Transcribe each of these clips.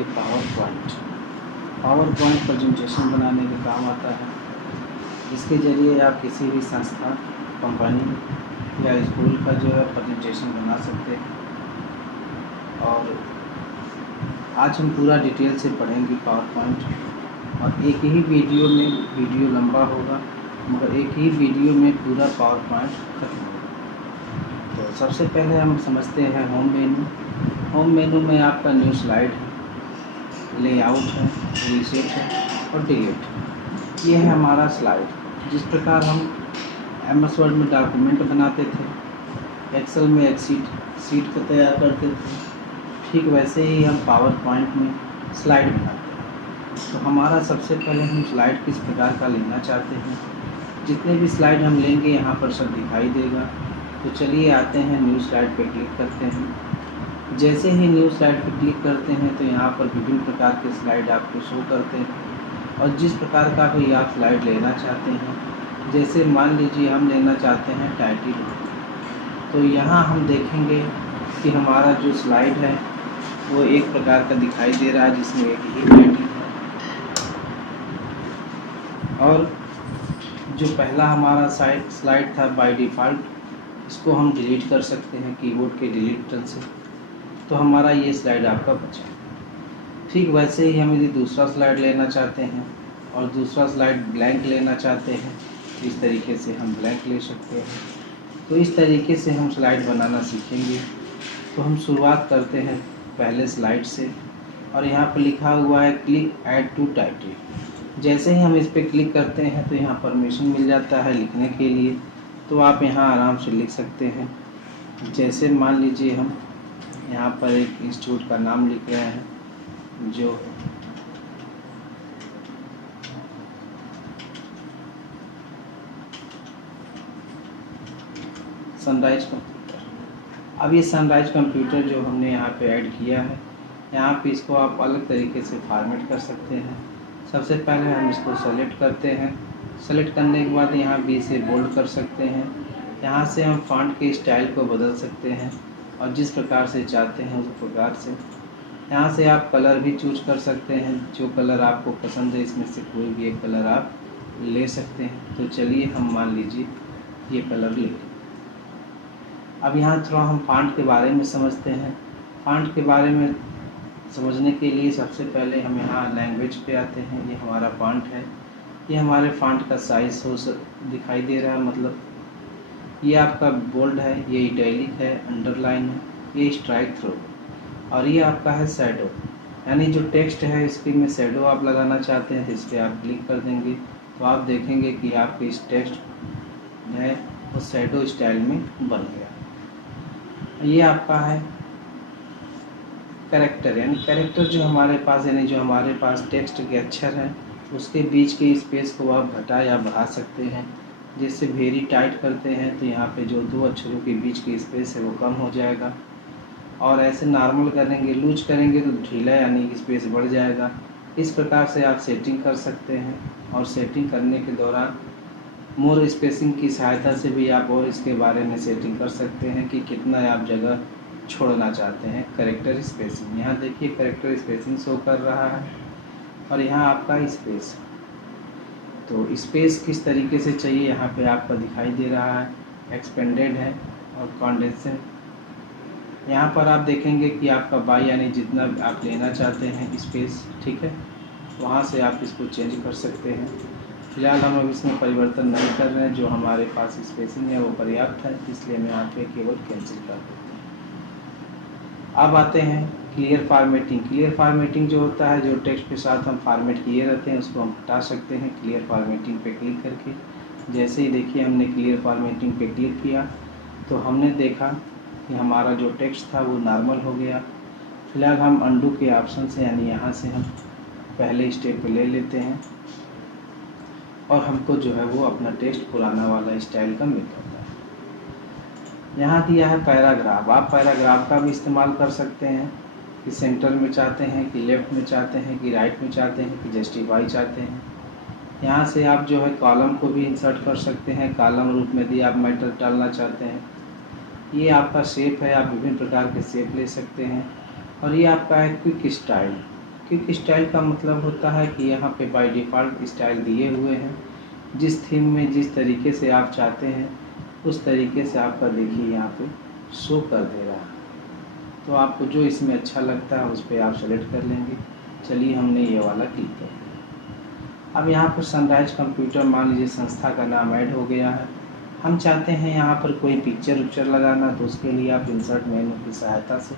देखेंगे power point. Power point presentation बनाने के काम आता है। इसके ज़रिए आप किसी भी संस्था, कंपनी या स्कूल का जो है प्रेजेंटेशन बना सकते हैं। और आज हम पूरा डिटेल से पढ़ेंगे पावर पॉइंट, और एक ही वीडियो में, वीडियो लंबा होगा मगर एक ही वीडियो में पूरा पावर पॉइंट खत्म होगा। तो सबसे पहले हम समझते हैं होम मेनू। होम मेनू में आपका न्यू स्लाइड है, लेआउट है, रीसेट है और डिलीट। ये है हमारा स्लाइड। जिस प्रकार हम MS वर्ड में डॉक्यूमेंट बनाते थे, एक्सेल में एक सीट को तैयार करते थे, ठीक वैसे ही हम पावर पॉइंट में स्लाइड बनाते हैं। तो हमारा सबसे पहले हम स्लाइड किस प्रकार का लेना चाहते हैं, जितने भी स्लाइड हम लेंगे यहाँ पर सब दिखाई देगा। तो चलिए आते हैं, न्यू स्लाइड पे क्लिक करते हैं। जैसे ही न्यू स्लाइड पे क्लिक करते हैं तो यहाँ पर विभिन्न प्रकार के स्लाइड आपको शो करते हैं, और जिस प्रकार का भी आप स्लाइड लेना चाहते हैं, जैसे मान लीजिए हम लेना चाहते हैं टाइटल, तो यहाँ हम देखेंगे कि हमारा जो स्लाइड है वो एक प्रकार का दिखाई दे रहा है जिसमें एक ही टाइटल है। और जो पहला हमारा स्लाइड था बाय डिफ़ॉल्ट, इसको हम डिलीट कर सकते हैं कीबोर्ड के डिलीट बटन से। तो हमारा ये स्लाइड आपका बचा। ठीक वैसे ही हम यदि दूसरा स्लाइड लेना चाहते हैं और दूसरा स्लाइड ब्लैंक लेना चाहते हैं, तो इस तरीके से हम ब्लैंक ले सकते हैं। तो इस तरीके से हम स्लाइड बनाना सीखेंगे। तो हम शुरुआत करते हैं पहले स्लाइड से, और यहाँ पर लिखा हुआ है क्लिक ऐड टू टाइटल। जैसे ही हम इस पर क्लिक करते हैं तो यहाँ परमिशन मिल जाता है लिखने के लिए। तो आप यहाँ आराम से लिख सकते हैं। जैसे मान लीजिए हम यहाँ पर एक इंस्टीट्यूट का नाम लिख रहे हैं, जो सनराइज कंप्यूटर। अब ये सनराइज कंप्यूटर जो हमने यहाँ पे ऐड किया है, यहाँ पे इसको आप अलग तरीके से फॉर्मेट कर सकते हैं। सबसे पहले हम इसको सेलेक्ट करते हैं। सेलेक्ट करने के बाद यहाँ B से बोल्ड कर सकते हैं। यहाँ से हम फॉन्ट के स्टाइल को बदल सकते हैं और जिस प्रकार से चाहते हैं उस प्रकार से। यहाँ से आप कलर भी चूज कर सकते हैं, जो कलर आपको पसंद है इसमें से कोई भी एक कलर आप ले सकते हैं। तो चलिए हम मान लीजिए ये कलर ले। अब यहाँ थोड़ा हम फॉन्ट के बारे में समझते हैं। फॉन्ट के बारे में समझने के लिए सबसे पहले हम यहाँ लैंग्वेज पे आते हैं। ये हमारा फॉन्ट है, ये हमारे फॉन्ट का साइज हो दिखाई दे रहा है, मतलब ये आपका बोल्ड है, ये इटैलिक है, अंडरलाइन है, ये स्ट्राइक थ्रू, और ये आपका है शैडो। यानी जो टेक्स्ट है इसके में शैडो आप लगाना चाहते हैं तो इस पर आप क्लिक कर देंगे तो आप देखेंगे कि आपके इस टेक्स्ट है वो शैडो स्टाइल में बन गया। ये आपका है कैरेक्टर, यानी कैरेक्टर जो हमारे पास, यानी जो हमारे पास टेक्स्ट के अक्षर हैं उसके बीच के स्पेस को आप घटा या बढ़ा सकते हैं। जैसे वेरी टाइट करते हैं तो यहाँ पे जो दो अक्षरों के बीच की स्पेस है वो कम हो जाएगा, और ऐसे नॉर्मल करेंगे, लूज करेंगे तो ढीला यानी स्पेस बढ़ जाएगा। इस प्रकार से आप सेटिंग कर सकते हैं, और सेटिंग करने के दौरान मोर स्पेसिंग की सहायता से भी आप और इसके बारे में सेटिंग कर सकते हैं कि कितना आप जगह छोड़ना चाहते हैं। कैरेक्टर स्पेसिंग, यहाँ देखिए कैरेक्टर स्पेसिंग शो कर रहा है, और यहाँ आपका स्पेस। तो स्पेस किस तरीके से चाहिए यहाँ पे आपका दिखाई दे रहा है, एक्सपेंडेड है और कॉन्डेंसेड। यहाँ पर आप देखेंगे कि आपका बाई यानी जितना आप लेना चाहते हैं स्पेस, ठीक है, वहाँ से आप इसको चेंज कर सकते हैं। फिलहाल हम अब इसमें परिवर्तन नहीं कर रहे हैं, जो हमारे पास स्पेसिंग है वो पर्याप्त है, इसलिए मैं यहाँ पे केवल कैंसिल कर देता हूँ। अब आते हैं क्लियर फॉर्मेटिंग। क्लियर फॉर्मेटिंग जो होता है, जो टेक्स्ट के साथ हम फॉर्मेट किए रहते हैं उसको हम हटा सकते हैं क्लियर फॉर्मेटिंग पे क्लिक करके। जैसे ही देखिए हमने क्लियर फॉर्मेटिंग पे क्लिक किया तो हमने देखा कि हमारा जो टेक्स्ट था वो नॉर्मल हो गया। फिलहाल हम अंडू के ऑप्शन से, यानी यहाँ से हम पहले स्टेप पे ले लेते हैं, और हमको जो है वो अपना टेक्स्ट पुराना वाला स्टाइल का मिल जाता है। यहाँ दिया है पैराग्राफ। आप पैराग्राफ का भी इस्तेमाल कर सकते हैं कि सेंटर में चाहते हैं, कि लेफ़्ट में चाहते हैं, कि राइट में चाहते हैं, कि जस्टिफाई चाहते हैं। यहाँ से आप जो है कॉलम को भी इंसर्ट कर सकते हैं, कॉलम रूप में यदि आप मैटर डालना चाहते हैं। ये आपका शेप है, आप विभिन्न प्रकार के शेप ले सकते हैं। और ये आपका है क्विक स्टाइल। क्विक स्टाइल का मतलब होता है कि यहाँ पे बाय डिफ़ॉल्ट स्टाइल दिए हुए हैं, जिस थीम में जिस तरीके से आप चाहते हैं उस तरीके से आपका देखिए यहाँ पे शो कर दे रहा है। तो आपको जो इसमें अच्छा लगता है उस पर आप सेलेक्ट कर लेंगे। चलिए हमने ये वाला क्लिक कर दिया। अब यहाँ पर सनराइज कंप्यूटर मान लीजिए संस्था का नाम ऐड हो गया है। हम चाहते हैं यहाँ पर कोई पिक्चर उक्चर लगाना, तो उसके लिए आप इंसर्ट मेनू की सहायता से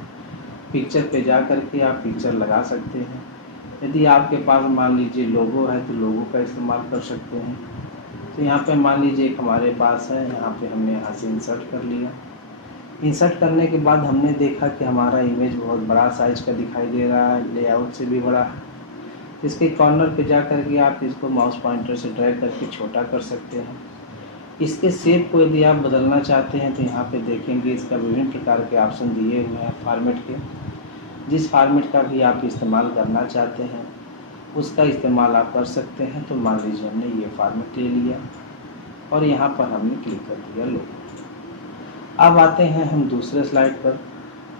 पिक्चर पे जा कर के आप पिक्चर लगा सकते हैं। यदि आपके पास मान लीजिए लोगो है तो लोगो का इस्तेमाल कर सकते हैं। तो यहाँ पे मान लीजिए एक हमारे पास है, यहाँ पे हमने यहाँ से इंसर्ट कर लिया। इंसर्ट करने के बाद हमने देखा कि हमारा इमेज बहुत बड़ा साइज़ का दिखाई दे रहा है, लेआउट से भी बड़ा है। इसके कॉर्नर पे जा कर के आप इसको माउस पॉइंटर से ड्रैग करके छोटा कर सकते हैं। इसके शेप को यदि आप बदलना चाहते हैं तो यहाँ पे देखेंगे इसका विभिन्न प्रकार के ऑप्शन दिए हुए हैं फॉर्मेट के। जिस फॉर्मेट का भी आप इस्तेमाल करना चाहते हैं उसका इस्तेमाल आप कर सकते हैं। तो मान लीजिए हमने ये फॉर्मेट ले लिया और यहाँ पर हमने क्लिक कर दिया लोगो। अब आते हैं हम दूसरे स्लाइड पर।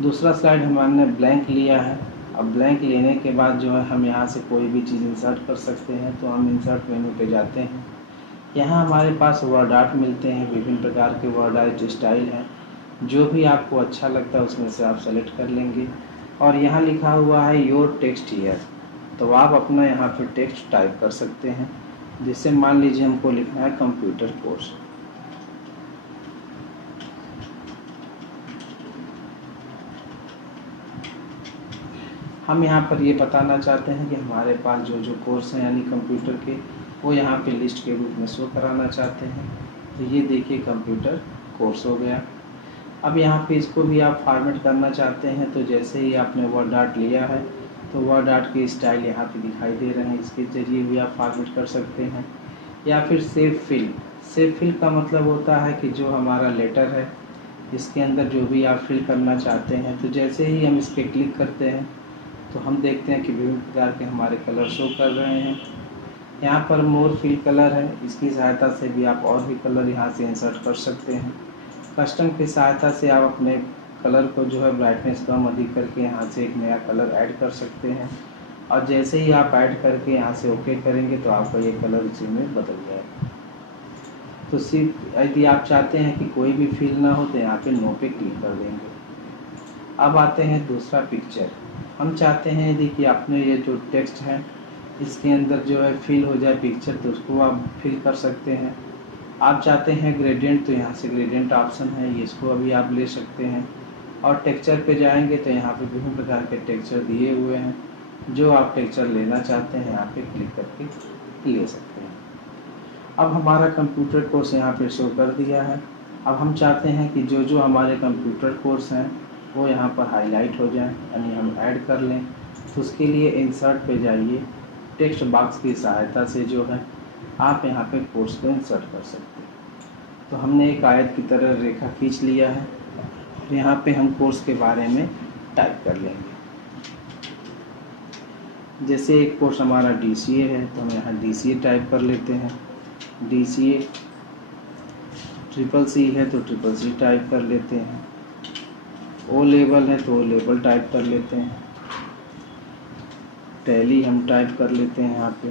दूसरा स्लाइड हमने ब्लैंक लिया है। अब ब्लैंक लेने के बाद जो है हम यहाँ से कोई भी चीज़ इंसर्ट कर सकते हैं। तो हम इंसर्ट मेनू पे जाते हैं। यहाँ हमारे पास वर्ड आर्ट मिलते हैं, विभिन्न प्रकार के वर्ड आर्ट स्टाइल हैं। जो भी आपको अच्छा लगता है उसमें से आप सेलेक्ट कर लेंगे। और यहाँ लिखा हुआ है योर टेक्स्ट हियर, तो आप अपना यहाँ पे टेक्स्ट टाइप कर सकते हैं। जिससे मान लीजिए हमको लिखना है कंप्यूटर कोर्स। हम यहाँ पर ये बताना चाहते हैं कि हमारे पास जो जो कोर्स हैं यानी कंप्यूटर के, वो यहाँ पे लिस्ट के रूप में शो कराना चाहते हैं। तो ये देखिए कंप्यूटर कोर्स हो गया। अब यहाँ पे इसको भी आप फॉर्मेट करना चाहते हैं, तो जैसे ही आपने वर्ड आर्ट लिया है तो वर्ड आर्ट के स्टाइल यहाँ पे दिखाई दे रहे हैं, इसके ज़रिए भी आप फॉर्मेट कर सकते हैं। या फिर सेव फिल। सेव फिल का मतलब होता है कि जो हमारा लेटर है इसके अंदर जो भी आप फिल करना चाहते हैं, तो जैसे ही हम इस पर क्लिक करते हैं तो हम देखते हैं कि विभिन्न प्रकार के हमारे कलर शो कर रहे हैं। यहाँ पर मोर फिल कलर है, इसकी सहायता से भी आप और भी कलर यहाँ से इंसर्ट कर सकते हैं। कस्टम की सहायता से आप अपने कलर को जो है ब्राइटनेस कम अधिक करके यहाँ से एक नया कलर ऐड कर सकते हैं। और जैसे ही आप ऐड करके यहाँ से ओके करेंगे तो आपका ये कलर उसी में बदल जाएगा। तो सिर्फ यदि आप चाहते हैं कि कोई भी फिल ना हो तो यहाँ पे नो पे क्लिक कर देंगे। अब आते हैं दूसरा पिक्चर। हम चाहते हैं यदि कि आपने ये जो टेक्स्ट है इसके अंदर जो है फिल हो जाए पिक्चर, तो उसको आप फिल कर सकते हैं। आप चाहते हैं ग्रेडियंट, तो यहाँ से ग्रेडियंट ऑप्शन है, ये इसको अभी आप ले सकते हैं। और टेक्सचर पे जाएंगे तो यहाँ पे विभिन्न प्रकार के टेक्सचर दिए हुए हैं। जो आप टेक्सचर लेना चाहते हैं यहाँ पे क्लिक करके ले सकते हैं। अब हमारा कंप्यूटर कोर्स यहाँ पे शो कर दिया है। अब हम चाहते हैं कि जो जो हमारे कंप्यूटर कोर्स हैं वो यहाँ पर हाईलाइट हो जाएं, यानी हम ऐड कर लें। तो उसके लिए इंसर्ट पे जाइए, टेक्स्ट बॉक्स की सहायता से जो है आप यहाँ पे कोर्स को इंसर्ट कर सकते हैं। तो हमने एक आयत की तरह रेखा खींच लिया है। यहाँ पे हम कोर्स के बारे में टाइप कर लेंगे। जैसे एक कोर्स हमारा DCA है तो हम यहाँ DCA टाइप कर लेते हैं। DCA CCC है तो CCC टाइप कर लेते हैं। O लेवल है तो O लेवल टाइप कर लेते हैं। टैली हम टाइप कर लेते हैं। यहाँ पे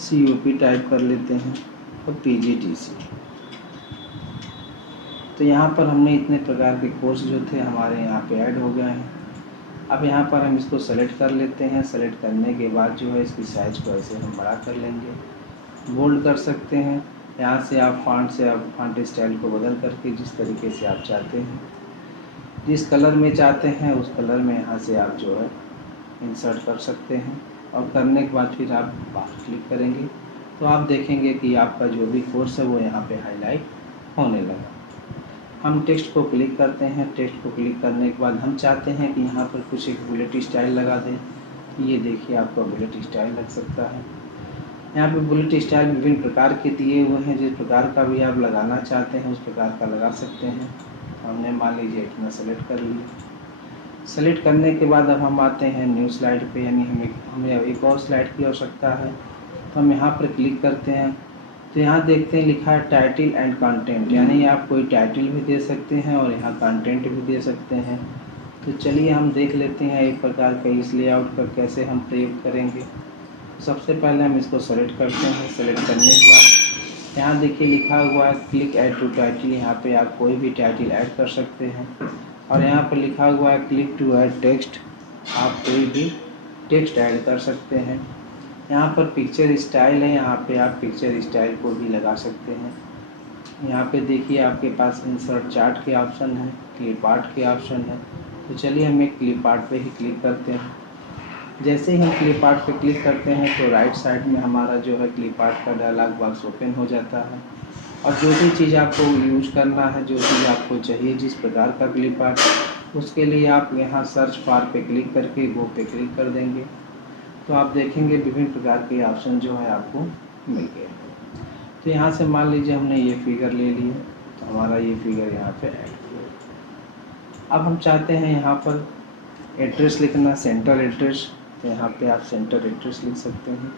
COP टाइप कर लेते हैं और PGDC। तो यहाँ पर हमने इतने प्रकार के कोर्स जो थे हमारे यहाँ पे ऐड हो गए हैं। अब यहाँ पर हम इसको सेलेक्ट कर लेते हैं। सेलेक्ट करने के बाद जो है इसकी साइज़ को ऐसे हम बड़ा कर लेंगे, बोल्ड कर सकते हैं। यहाँ से आप फॉन्ट स्टाइल को बदल करके जिस तरीके से आप चाहते हैं, जिस कलर में चाहते हैं उस कलर में यहाँ से आप जो है इंसर्ट कर सकते हैं। और करने के बाद फिर आप बाहर क्लिक करेंगे तो आप देखेंगे कि आपका जो भी कोर्स है वो यहाँ पे हाईलाइट होने लगा। हम टेक्स्ट को क्लिक करते हैं। टेक्स्ट को क्लिक करने के बाद हम चाहते हैं कि यहाँ पर कुछ एक बुलेट स्टाइल लगा दें। ये देखिए आपका बुलेट स्टाइल लग सकता है। यहाँ पे बुलेट स्टाइल विभिन्न प्रकार के दिए हुए हैं, जिस प्रकार का भी आप लगाना चाहते हैं उस प्रकार का लगा सकते हैं। हमने मान लीजिए इतना सेलेक्ट कर लिया। सेलेक्ट करने के बाद अब हम आते हैं न्यू स्लाइड पे, यानी हमें एक और स्लाइड की आवश्यकता है। तो हम यहाँ पर क्लिक करते हैं तो यहाँ देखते हैं लिखा है टाइटल एंड कंटेंट, यानी आप कोई टाइटल भी दे सकते हैं और यहाँ कंटेंट भी दे सकते हैं। तो चलिए हम देख लेते हैं एक प्रकार का इस लेआउट का कैसे हम प्रयोग करेंगे। सबसे पहले हम इसको सेलेक्ट करते हैं। सेलेक्ट करने के बाद यहाँ देखिए लिखा हुआ है क्लिक ऐड टू टाइटल। यहाँ पे आप कोई भी टाइटल ऐड कर सकते हैं। और यहाँ पर लिखा हुआ है क्लिक टू ऐड टेक्स्ट, आप कोई भी टेक्स्ट ऐड कर सकते हैं। यहाँ पर पिक्चर स्टाइल है, यहाँ पे आप पिक्चर स्टाइल को भी लगा सकते हैं। यहाँ पे देखिए आपके पास इंसर्ट चार्ट के ऑप्शन है, क्लिप आर्ट के ऑप्शन है। तो चलिए हम एक क्लिप आर्ट पे ही क्लिक करते हैं। जैसे ही हम क्लिप आर्ट पे क्लिक करते हैं तो राइट साइड में हमारा जो है क्लिप आर्ट का डायलॉग बॉक्स ओपन हो जाता है। और जो भी चीज़ आपको यूज करना है, जो चीज़ आपको चाहिए जिस प्रकार का क्लिप आर्ट, उसके लिए आप यहाँ सर्च बार पे क्लिक करके गो पे क्लिक कर देंगे तो आप देखेंगे विभिन्न प्रकार के ऑप्शन जो है आपको मिल गए। तो यहाँ से मान लीजिए हमने ये फिगर ले लिया तो हमारा ये फिगर यहाँ पे ऐड हुआ। अब हम चाहते हैं यहाँ पर एड्रेस लिखना, सेंटर एड्रेस, तो यहाँ पे आप सेंटर एड्रेस लिख सकते हैं।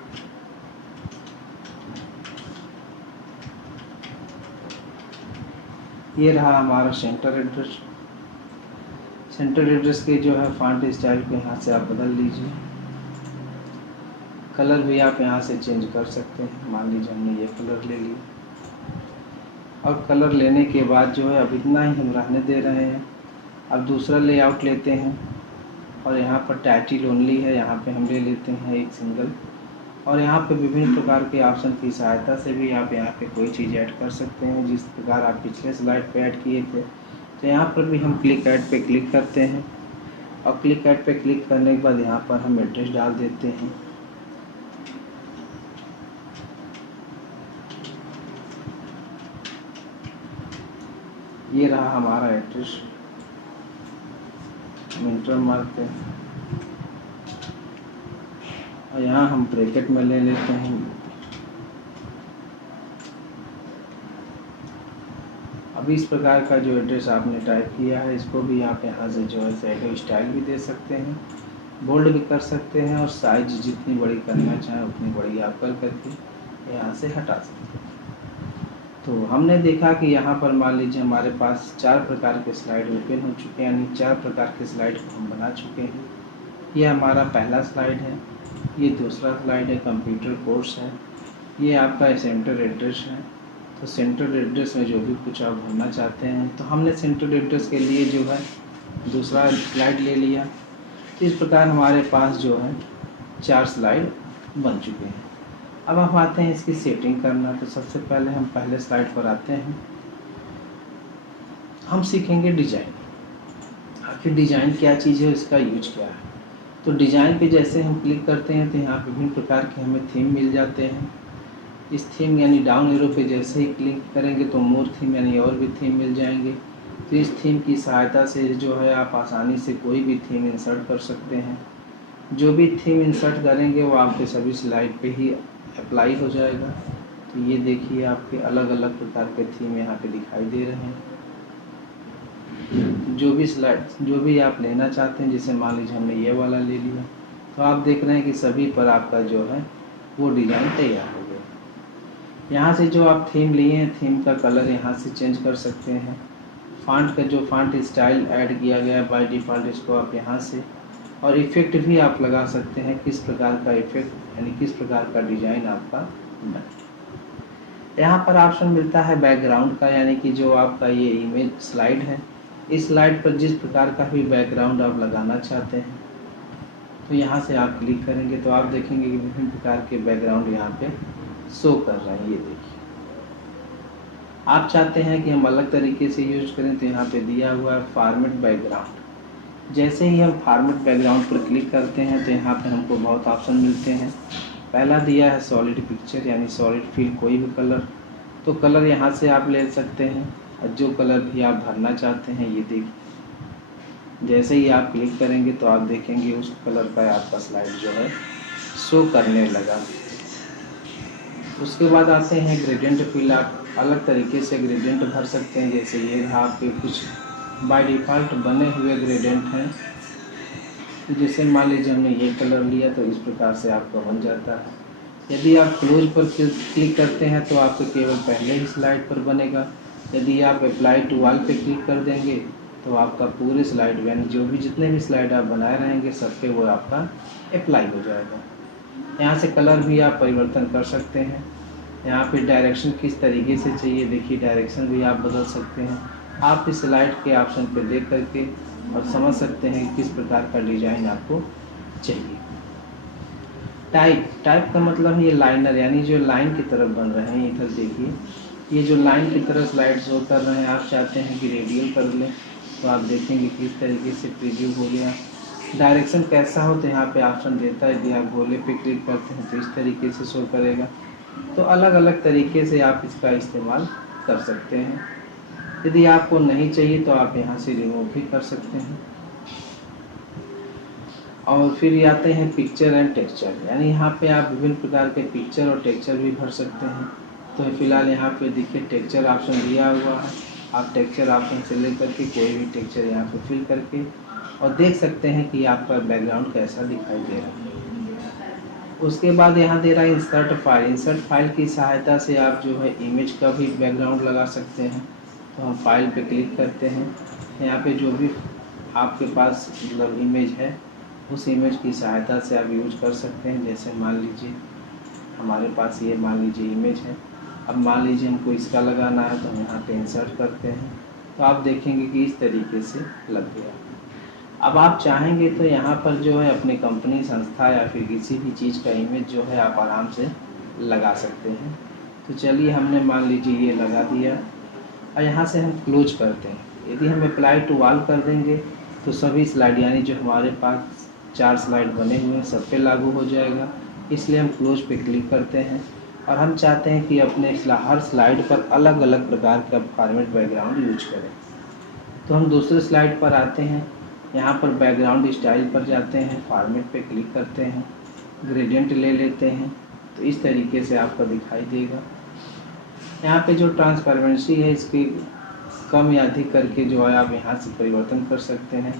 ये रहा हमारा सेंटर एड्रेस। सेंटर एड्रेस के जो है फॉन्ट स्टाइल को यहाँ से आप बदल लीजिए। कलर भी आप यहाँ से चेंज कर सकते हैं। मान लीजिए हमने ये कलर ले लिया और कलर लेने के बाद जो है अब इतना ही हम रहने दे रहे हैं। अब दूसरा लेआउट लेते हैं और यहाँ पर टाइटल ओनली है, यहाँ पे हम ले लेते हैं एक सिंगल। और यहाँ पे विभिन्न प्रकार के ऑप्शन की सहायता से भी आप यहाँ पे कोई चीज़ ऐड कर सकते हैं जिस प्रकार आप पिछले स्लाइड पे ऐड किए थे। तो यहाँ पर भी हम क्लिक ऐड पे क्लिक करते हैं और क्लिक ऐड पे क्लिक करने के बाद यहाँ पर हम एड्रेस डाल देते हैं। ये रहा हमारा एड्रेस, हम इंटर मारते हैं और यहाँ हम ब्रैकेट में ले लेते हैं। अब इस प्रकार का जो एड्रेस आपने टाइप किया है इसको भी आप यहाँ से जो है शैडो स्टाइल भी दे सकते हैं, बोल्ड भी कर सकते हैं और साइज जितनी बड़ी करना चाहें उतनी बड़ी आप कर करके यहाँ से हटा सकते हैं। तो हमने देखा कि यहाँ पर मान लीजिए हमारे पास 4 प्रकार के स्लाइड ओपन हो चुके हैं, यानी 4 प्रकार के स्लाइड को हम बना चुके हैं। ये हमारा पहला स्लाइड है, ये दूसरा स्लाइड है कंप्यूटर कोर्स है, ये आपका सेंटर एड्रेस है। तो सेंटर एड्रेस में जो भी कुछ आप भरना चाहते हैं, तो हमने सेंटर एड्रेस के लिए जो है दूसरा स्लाइड ले लिया। तो इस प्रकार हमारे पास जो है 4 स्लाइड बन चुके हैं। अब हम आते हैं इसकी सेटिंग करना। तो सबसे पहले हम पहले स्लाइड पर आते हैं, हम सीखेंगे डिज़ाइन। आखिर डिज़ाइन क्या चीज़ है, इसका यूज क्या है। तो डिज़ाइन पे जैसे हम क्लिक करते हैं तो यहाँ विभिन्न प्रकार के हमें थीम मिल जाते हैं। इस थीम यानी डाउन एरो पे जैसे ही क्लिक करेंगे तो मोर थीम यानी और भी थीम मिल जाएंगे। तो इस थीम की सहायता से जो है आप आसानी से कोई भी थीम इंसर्ट कर सकते हैं। जो भी थीम इंसर्ट करेंगे वो आपके सभी स्लाइड पे ही अप्लाई हो जाएगा। तो ये देखिए आपके अलग अलग प्रकार के थीम यहाँ पे दिखाई दे रहे हैं। जो भी स्लाइड जो भी आप लेना चाहते हैं, जैसे मान लीजिए हमने ये वाला ले लिया, तो आप देख रहे हैं कि सभी पर आपका जो है वो डिज़ाइन तैयार हो गया। यहाँ से जो आप थीम लिए हैं, थीम का कलर यहाँ से चेंज कर सकते हैं। फ़ॉन्ट का जो फ़ॉन्ट स्टाइल ऐड किया गया है बाय डिफ़ॉल्ट, इसको आप यहाँ से, और इफ़ेक्ट भी आप लगा सकते हैं, किस प्रकार का इफ़ेक्ट यानी किस प्रकार का डिज़ाइन आपका बने। यहाँ पर ऑप्शन मिलता है बैकग्राउंड का, यानी कि जो आपका ये इमेज स्लाइड है, इस स्लाइड पर जिस प्रकार का भी बैकग्राउंड आप लगाना चाहते हैं तो यहाँ से आप क्लिक करेंगे तो आप देखेंगे कि विभिन्न प्रकार के बैकग्राउंड यहाँ पे शो कर रहे हैं। ये देखिए, आप चाहते हैं कि हम अलग तरीके से यूज करें तो यहाँ पे दिया हुआ है फॉर्मेट बैकग्राउंड। जैसे ही हम फॉर्मेट बैकग्राउंड पर क्लिक करते हैं तो यहाँ पे हमको बहुत ऑप्शन मिलते हैं। पहला दिया है सॉलिड पिक्चर यानी सॉलिड फिल कोई भी कलर, तो कलर यहाँ से आप ले सकते हैं और जो कलर भी आप भरना चाहते हैं ये देखिए, जैसे ही आप क्लिक करेंगे तो आप देखेंगे उस कलर का आपका स्लाइड जो है शो करने लगा। उसके बाद आते हैं ग्रेडियंट फिल। आप अलग तरीके से ग्रेडियंट भर सकते हैं, जैसे ये आपके कुछ बाय डिफ़ॉल्ट बने हुए ग्रेडियंट हैं। जैसे मान लीजिए हमने ये कलर लिया तो इस प्रकार से आपका बन जाता है। यदि आप क्लोज पर क्लिक करते हैं तो आपको केवल पहले ही स्लाइड पर बनेगा। यदि आप अप्लाई टू ऑल पे क्लिक कर देंगे तो आपका पूरे स्लाइड यानी जो भी जितने भी स्लाइड आप बनाए रहेंगे सब पे वो आपका अप्लाई हो जाएगा। यहाँ से कलर भी आप परिवर्तन कर सकते हैं। यहाँ पे डायरेक्शन किस तरीके से चाहिए, देखिए डायरेक्शन भी आप बदल सकते हैं। आप इस स्लाइड के ऑप्शन पे देख करके और समझ सकते हैं कि किस प्रकार का डिज़ाइन आपको चाहिए। टाइप का मतलब है ये लाइनर, यानी जो लाइन की तरफ बन रहे हैं। इधर देखिए ये जो लाइन की तरह स्लाइड शो कर रहे हैं, आप चाहते हैं कि रेडियल कर लें तो आप देखेंगे किस तरीके से प्रीव्यू हो गया। डायरेक्शन कैसा हो तो यहाँ पे ऑप्शन देता है, यदि आप गोले पे क्लिक करते हैं तो इस तरीके से शो करेगा। तो अलग अलग तरीके से आप इसका इस्तेमाल कर सकते हैं। यदि आपको नहीं चाहिए तो आप यहाँ से रिमूव भी कर सकते हैं। और फिर ये आते हैं पिक्चर एंड टेक्सचर, यानी यहाँ पे आप विभिन्न प्रकार के पिक्चर और टेक्सचर भी भर सकते हैं। तो फिलहाल यहाँ पे देखिए टेक्सचर ऑप्शन दिया हुआ है, आप टेक्सचर ऑप्शन से लेकर के कोई भी टेक्सचर यहाँ पे फिल करके और देख सकते हैं कि आपका बैकग्राउंड कैसा दिखाई दे रहा है। उसके बाद यहाँ दे रहा है इंसर्ट फाइल। इंसर्ट फाइल की सहायता से आप जो है इमेज का भी बैकग्राउंड लगा सकते हैं। तो हम फाइल पे क्लिक करते हैं, यहाँ पे जो भी आपके पास मतलब इमेज है उस इमेज की सहायता से आप यूज कर सकते हैं। जैसे मान लीजिए हमारे पास ये मान लीजिए इमेज है, अब मान लीजिए हमको इसका लगाना है तो हम यहाँ पे इंसर्ट करते हैं तो आप देखेंगे कि इस तरीके से लग गया। अब आप चाहेंगे तो यहाँ पर जो है अपनी कंपनी, संस्था या फिर किसी भी चीज़ का इमेज जो है आप आराम से लगा सकते हैं। तो चलिए हमने मान लीजिए ये लगा दिया और यहाँ से हम क्लोज करते हैं। यदि हम अप्लाई टू ऑल कर देंगे तो सभी स्लाइड यानी जो हमारे पास 4 स्लाइड बने हुए हैं सब पे लागू हो जाएगा। इसलिए हम क्लोज पे क्लिक करते हैं और हम चाहते हैं कि अपने हर स्लाइड पर अलग अलग प्रकार का फॉर्मेट बैकग्राउंड यूज करें। तो हम दूसरे स्लाइड पर आते हैं, यहाँ पर बैकग्राउंड स्टाइल पर जाते हैं, फॉर्मेट पे क्लिक करते हैं, ग्रेडियंट ले लेते हैं तो इस तरीके से आपको दिखाई देगा। यहाँ पे जो ट्रांसपेरेंसी है इसकी कम या अधिक करके जो है आप यहाँ से परिवर्तन कर सकते हैं।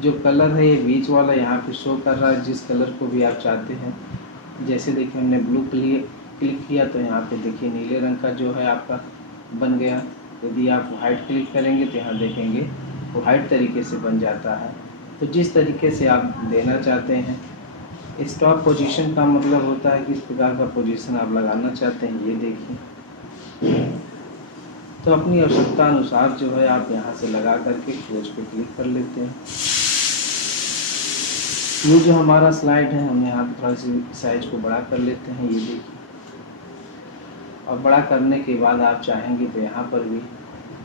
जो कलर है ये बीच वाला यहाँ पे शो कर रहा है, जिस कलर को भी आप चाहते हैं। जैसे देखिए हमने ब्लू क्लिक किया तो यहाँ पे देखिए नीले रंग का जो है आपका बन गया। यदि आप वाइट क्लिक करेंगे तो यहाँ देखेंगे वो वाइट तरीके से बन जाता है। तो जिस तरीके से आप देना चाहते हैं। स्टॉप पोजीशन का मतलब होता है किस प्रकार का पोजीशन आप लगाना चाहते हैं, ये देखिए। तो अपनी आवश्यकता अनुसार जो है आप यहाँ से लगा करके क्लोज पे क्लिक कर लेते हैं। ये जो हमारा स्लाइड है हम यहाँ पे थोड़ा सी साइज को बड़ा कर लेते हैं, ये देखिए। और बड़ा करने के बाद आप चाहेंगे तो यहाँ पर भी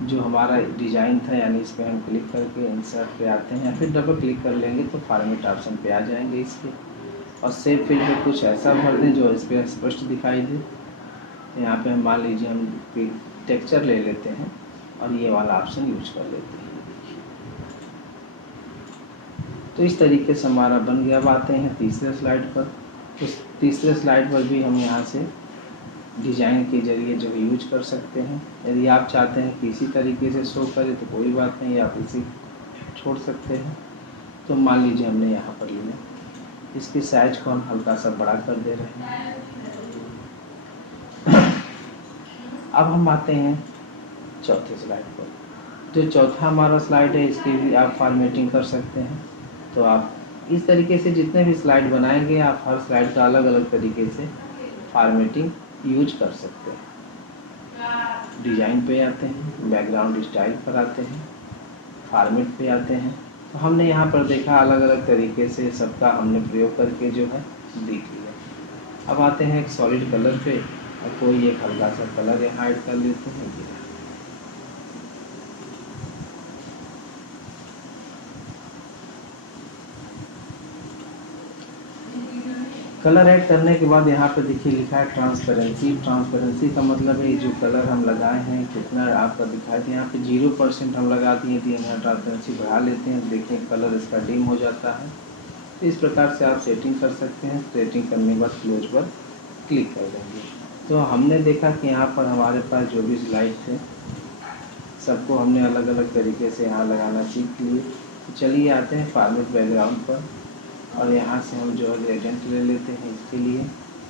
जो हमारा डिज़ाइन था यानी इस पर हम क्लिक करके इंसर्ट पे आते हैं या फिर डबल क्लिक कर लेंगे तो फॉर्मेट ऑप्शन पे आ जाएंगे इसके। और सेव फील्ड में कुछ ऐसा भर दें जो इस पर स्पष्ट दिखाई दे। यहाँ पे हम मान लीजिए हम टेक्सचर ले लेते हैं और ये वाला ऑप्शन यूज कर लेते हैं। तो इस तरीके से हमारा बन गया। अब आते हैं तीसरे स्लाइड पर। उस तीसरे स्लाइड पर भी हम यहाँ से डिज़ाइन के जरिए जो यूज कर सकते हैं। यदि आप चाहते हैं कि इसी तरीके से शो करें तो कोई बात नहीं, आप इसी छोड़ सकते हैं। तो मान लीजिए हमने यहाँ पर लिया, इसकी साइज को हम हल्का सा बड़ा कर दे रहे हैं। अब हम आते हैं चौथे स्लाइड पर। जो चौथा हमारा स्लाइड है इसकी भी आप फॉर्मेटिंग कर सकते हैं। तो आप इस तरीके से जितने भी स्लाइड बनाएंगे आप हर स्लाइड का अलग अलग तरीके से फॉर्मेटिंग यूज कर सकते हैं। डिज़ाइन पे आते हैं, बैकग्राउंड स्टाइल पर आते हैं, फॉर्मेट पे आते हैं। तो हमने यहाँ पर देखा अलग अलग तरीके से सबका हमने प्रयोग करके जो है देख लिया। अब आते हैं एक सॉलिड कलर पे और कोई एक हल्का सा कलर यहाँ ऐड कर लेते हैं। कलर ऐड करने के बाद यहाँ पे देखिए लिखा है ट्रांसपेरेंसी। ट्रांसपेरेंसी का मतलब है जो कलर हम लगाए हैं कितना आपका दिखाई दे। यहाँ पे 0% हम लगा दिए थी, यहाँ ट्रांसपेरेंसी बढ़ा लेते हैं, देखिए कलर इसका डिम हो जाता है। तो इस प्रकार से आप सेटिंग कर सकते हैं। सेटिंग करने के बाद क्लोज पर क्लिक कर देंगे। तो हमने देखा कि यहाँ पर हमारे पास जो भी स्लाइड थे सबको हमने अलग अलग तरीके से यहाँ लगाना सीख लिए। तो चलिए आते हैं फॉर्मेट बैकग्राउंड पर और यहाँ से हम जो है ग्रेडियंट ले लेते हैं। इसके लिए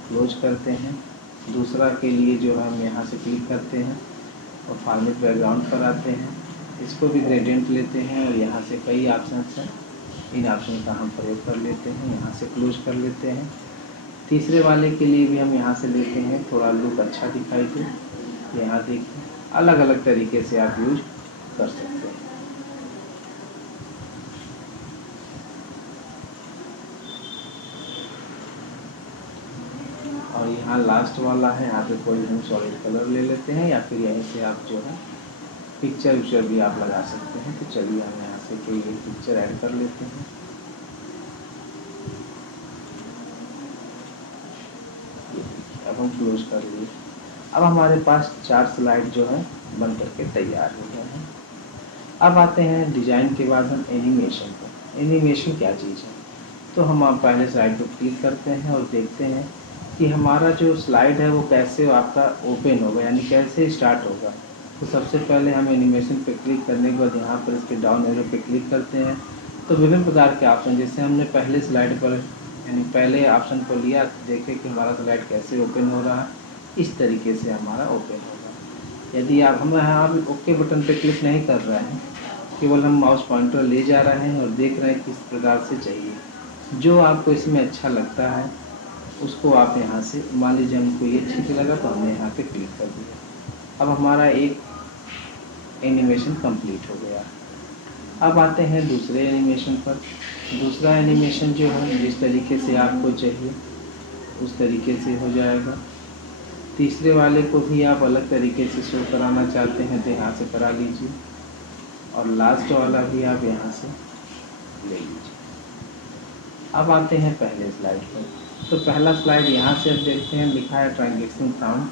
क्लोज करते हैं। दूसरा के लिए जो हम यहाँ से क्लिक करते हैं और फॉर्मेट बैकग्राउंड पर आते हैं इसको भी ग्रेडियंट लेते हैं और यहाँ से कई ऑप्शन हैं, इन ऑप्शन का हम प्रयोग कर लेते हैं, यहाँ से क्लोज कर लेते हैं। तीसरे वाले के लिए भी हम यहाँ से लेते हैं, थोड़ा लुक अच्छा दिखाई दे। यहाँ देखिए अलग अलग तरीके से आप यूज कर सकते हैं। और यहाँ लास्ट वाला है, यहाँ पे कोई हम सॉलिड कलर ले लेते हैं या फिर यहीं से आप जो है पिक्चर विक्चर भी आप लगा सकते हैं। तो चलिए हम यहाँ से कोई एक पिक्चर ऐड कर लेते हैं। अब हम क्लोज कर लिए। अब हमारे पास 4 स्लाइड जो है बन करके तैयार हो गए हैं। अब आते हैं डिजाइन के बाद हम एनिमेशन पर। एनिमेशन क्या चीज़ है, तो हम आप पहले स्लाइड पर क्लिक करते हैं और देखते हैं कि हमारा जो स्लाइड है वो कैसे आपका ओपन होगा, यानी कैसे स्टार्ट होगा। तो सबसे पहले हम एनिमेशन पे क्लिक करने के बाद यहाँ पर इसके डाउन एरो पे क्लिक करते हैं तो विभिन्न प्रकार के ऑप्शन, जैसे हमने पहले स्लाइड पर यानी पहले ऑप्शन को लिया, देखें कि हमारा स्लाइड कैसे ओपन हो रहा है, इस तरीके से हमारा ओपन होगा। यदि आप हम यहाँ ओके बटन पे क्लिक नहीं कर रहे हैं, केवल हम माउस पॉइंटर ले जा रहे हैं और देख रहे हैं किस प्रकार से चाहिए। जो आपको इसमें अच्छा लगता है उसको आप यहाँ से, मान लीजिए हमको ये ठीक लगा तो हमने यहाँ पे क्लिक कर दिया। अब हमारा एक एनिमेशन कंप्लीट हो गया। अब आते हैं दूसरे एनिमेशन पर। दूसरा एनिमेशन जो है जिस तरीके से आपको चाहिए उस तरीके से हो जाएगा। तीसरे वाले को भी आप अलग तरीके से शो कराना चाहते हैं तो यहाँ से करा लीजिए, और लास्ट वाला भी आप यहाँ से ले लीजिए। अब आते हैं पहले स्लाइड पर। तो पहला स्लाइड यहाँ से अब देखते हैं, लिखा है ट्रांजैक्शन साउंड,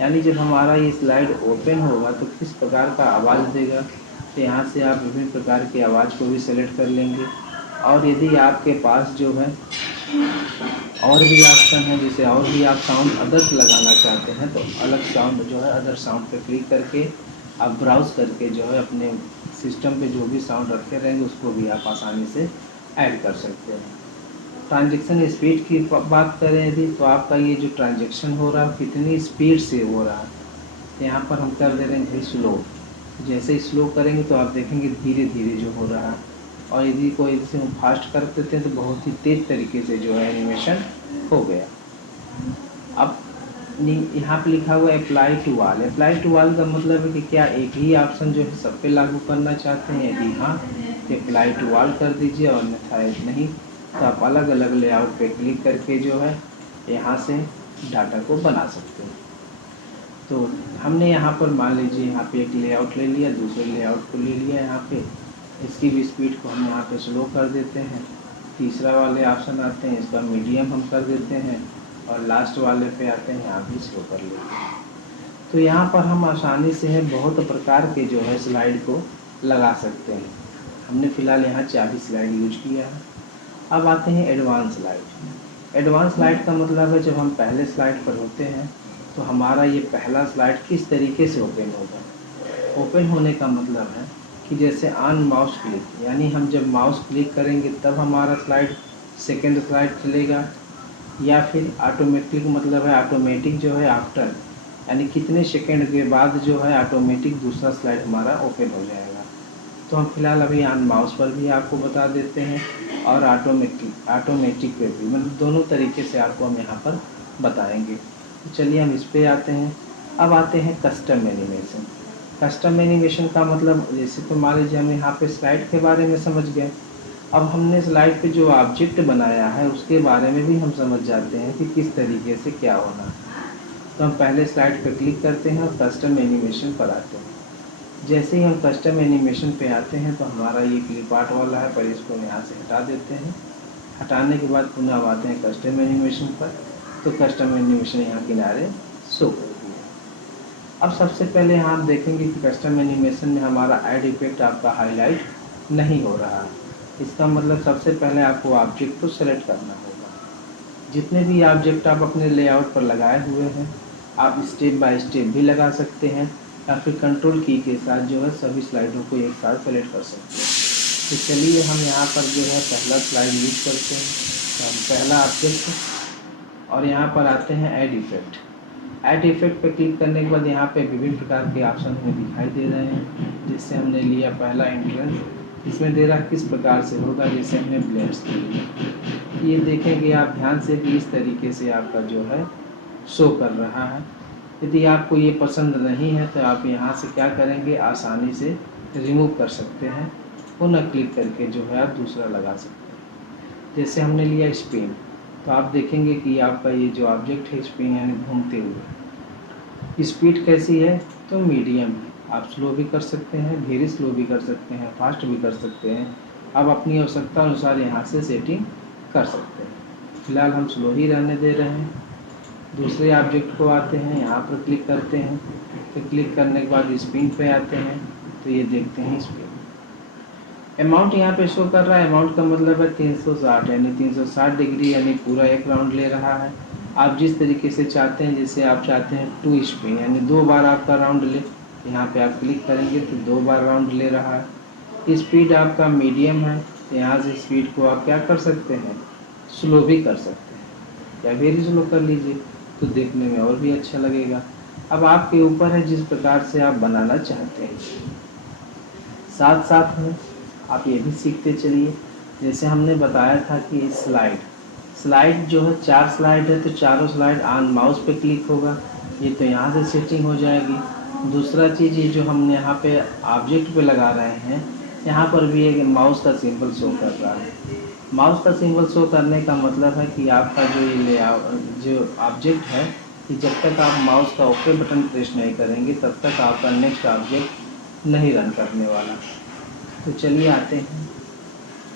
यानी जब हमारा ये स्लाइड ओपन होगा तो किस प्रकार का आवाज़ देगा। तो यहाँ से आप विभिन्न प्रकार की आवाज़ को भी सेलेक्ट कर लेंगे। और यदि आपके पास जो है और भी ऑप्शन है, जैसे और भी आप साउंड अदर्स लगाना चाहते हैं तो अलग साउंड जो है अदर साउंड पे क्लिक करके आप ब्राउज करके जो है अपने सिस्टम पे जो भी साउंड रखे रहेंगे उसको भी आप आसानी से ऐड कर सकते हैं। ट्रांजैक्शन स्पीड की बात करें यदि, तो आपका ये जो ट्रांजैक्शन हो रहा है कितनी स्पीड से हो रहा है, तो यहाँ पर हम कर दे रहे हैं स्लो। जैसे स्लो करेंगे तो आप देखेंगे धीरे धीरे जो हो रहा है, और यदि कोई इसे हम फास्ट कर देते हैं तो बहुत ही तेज़ तरीके से जो है एनिमेशन हो गया। अब यहाँ पे लिखा हुआ है apply to all. Apply to all का मतलब है कि क्या एक ही ऑप्शन जो है सब पे लागू करना चाहते हैं, यदि हाँ तो अप्लाई टू ऑल कर दीजिए, और नहीं तो आप अलग अलग लेआउट पे क्लिक करके जो है यहाँ से डाटा को बना सकते हैं। तो हमने यहाँ पर मान लीजिए यहाँ पे एक लेआउट ले लिया, दूसरे लेआउट को ले लिया, यहाँ पे इसकी भी स्पीड को हम यहाँ पे स्लो कर देते हैं। तीसरा वाले ऑप्शन आते हैं, इसका मीडियम हम कर देते हैं, और लास्ट वाले पे आते हैं यहाँ भी स्लो कर लेते हैं। तो यहाँ पर हम आसानी से है बहुत प्रकार के जो है स्लाइड को लगा सकते हैं। हमने फ़िलहाल यहाँ 40 स्लाइड यूज किया है। अब आते हैं एडवांस स्लाइड। एडवांस स्लाइड का मतलब है जब हम पहले स्लाइड पर होते हैं तो हमारा ये पहला स्लाइड किस तरीके से ओपन होगा। ओपन होने का मतलब है कि जैसे ऑन माउस क्लिक, यानी हम जब माउस क्लिक करेंगे तब हमारा स्लाइड सेकेंड स्लाइड चलेगा, या फिर ऑटोमेटिक मतलब है ऑटोमेटिक जो है आफ्टर, यानी कितने सेकेंड के बाद जो है ऑटोमेटिक दूसरा स्लाइड हमारा ओपन हो जाएगा। तो हम फिलहाल अभी ऑन माउस पर भी आपको बता देते हैं और ऑटोमेटिक पे भी, मतलब दोनों तरीके से आपको हम यहाँ पर बताएंगे। तो चलिए हम इस पे आते हैं। अब आते हैं कस्टम एनिमेशन। कस्टम एनिमेशन का मतलब, जैसे तो मान लीजिए हम यहाँ पे स्लाइड के बारे में समझ गए, अब हमने स्लाइड पे जो ऑब्जेक्ट बनाया है उसके बारे में भी हम समझ जाते हैं कि किस तरीके से क्या होना है। तो हम पहले स्लाइड पर क्लिक करते हैं और कस्टम एनिमेशन पर आते हैं। जैसे ही हम कस्टम एनिमेशन पे आते हैं तो हमारा ये क्लिप आर्ट वाला है, पर इसको यहाँ से हटा देते हैं। हटाने के बाद पुनः आते हैं कस्टम एनिमेशन पर, तो कस्टम एनिमेशन यहाँ किनारे शो कर दिया। अब सबसे पहले यहाँ आप देखेंगे कि कस्टम एनिमेशन में हमारा ऐड इफेक्ट आपका हाईलाइट नहीं हो रहा है। इसका मतलब सबसे पहले आपको ऑब्जेक्ट को सेलेक्ट करना होगा। जितने भी ऑब्जेक्ट आप अपने लेआउट पर लगाए हुए हैं आप स्टेप बाय स्टेप भी लगा सकते हैं, या फिर कंट्रोल की के साथ जो है सभी स्लाइडों को एक साथ सेलेक्ट कर सकते हैं। तो चलिए हम यहाँ पर जो है पहला स्लाइड यूज करते हैं। तो हम पहला ऑब्जेक्ट और यहाँ पर आते हैं ऐड इफेक्ट। ऐड इफेक्ट पे क्लिक करने के बाद यहाँ पे विभिन्न प्रकार के ऑप्शन हमें दिखाई दे रहे हैं। जिससे हमने लिया पहला एंट्रेंस, इसमें दे रहा किस प्रकार से होगा, जैसे हमने ब्लेंड्स लिया। ये देखेंगे आप ध्यान से कि इस तरीके से आपका जो है शो कर रहा है। यदि आपको ये पसंद नहीं है तो आप यहाँ से क्या करेंगे, आसानी से रिमूव कर सकते हैं, पुनः क्लिक करके जो है आप दूसरा लगा सकते हैं। जैसे हमने लिया स्पिन, तो आप देखेंगे कि आपका ये जो ऑब्जेक्ट है स्पिन यानी घूमते हुए, स्पीड कैसी है तो मीडियम है। आप स्लो भी कर सकते हैं, वेरी स्लो भी कर सकते हैं, फास्ट भी कर सकते हैं। आप अपनी आवश्यकता अनुसार यहाँ से सेटिंग कर सकते हैं। फिलहाल हम स्लो ही रहने दे रहे हैं। दूसरे ऑब्जेक्ट को आते हैं, यहाँ पर क्लिक करते हैं, तो क्लिक करने के बाद स्पिन पे आते हैं, तो ये देखते हैं स्पिन। अमाउंट यहाँ पे शो कर रहा है, अमाउंट का मतलब है 360 यानी 360 डिग्री यानी पूरा एक राउंड ले रहा है। आप जिस तरीके से चाहते हैं, जैसे आप चाहते हैं 2 स्पिन यानी 2 बार आपका राउंड ले, यहाँ पे आप क्लिक करेंगे तो 2 बार राउंड ले रहा है। स्पीड आपका मीडियम है, तो यहाँ से स्पीड को आप क्या कर सकते हैं, स्लो भी कर सकते हैं या वेरी स्लो कर लीजिए, तो देखने में और भी अच्छा लगेगा। अब आपके ऊपर है जिस प्रकार से आप बनाना चाहते हैं। साथ साथ में आप ये भी सीखते चलिए। जैसे हमने बताया था कि स्लाइड जो है 4 स्लाइड है, तो चारों स्लाइड ऑन माउस पे क्लिक होगा, ये तो यहाँ से सेटिंग हो जाएगी। दूसरा चीज़ ये जो हमने यहाँ पे ऑब्जेक्ट पे लगा रहे हैं, यहाँ पर भी एक माउस का सिंबल शो कर रहा है। माउस का सिंबल शो करने का मतलब है कि आपका जो ये जो ऑब्जेक्ट है, कि जब तक आप माउस का ओके बटन प्रेस नहीं करेंगे तब तक आपका नेक्स्ट ऑब्जेक्ट नहीं रन करने वाला। तो चलिए आते हैं।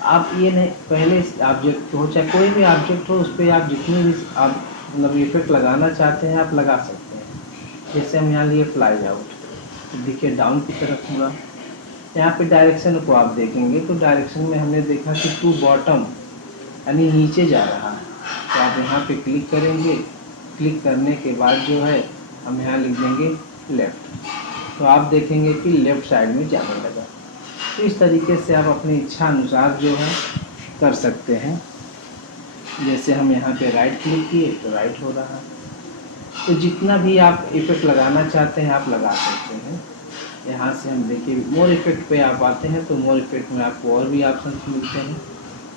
आप ये नहीं, पहले ऑब्जेक्ट हो चाहे कोई भी ऑब्जेक्ट हो, उस पर आप जितनी भी आप मतलब इफेक्ट लगाना चाहते हैं आप लगा सकते हैं। जैसे हम यहाँ लिए फ्लाई आउट, तो देखिए डाउन की तरफ होगा। यहाँ पे डायरेक्शन को आप देखेंगे तो डायरेक्शन में हमने देखा कि टू बॉटम यानी नीचे जा रहा है, तो आप यहाँ पे क्लिक करेंगे। क्लिक करने के बाद जो है हम यहाँ लिख देंगे लेफ़्ट, तो आप देखेंगे कि लेफ़्ट साइड में जाने लगा। तो इस तरीके से आप अपनी इच्छा अनुसार जो है कर सकते हैं। जैसे हम यहाँ पे राइट क्लिक किए तो राइट हो रहा है। तो जितना भी आप इफेक्ट लगाना चाहते हैं आप लगा सकते हैं। यहाँ से हम देखिए मोर इफेक्ट पे आप आते हैं, तो मोर इफेक्ट में आपको और भी ऑप्शन मिलते हैं।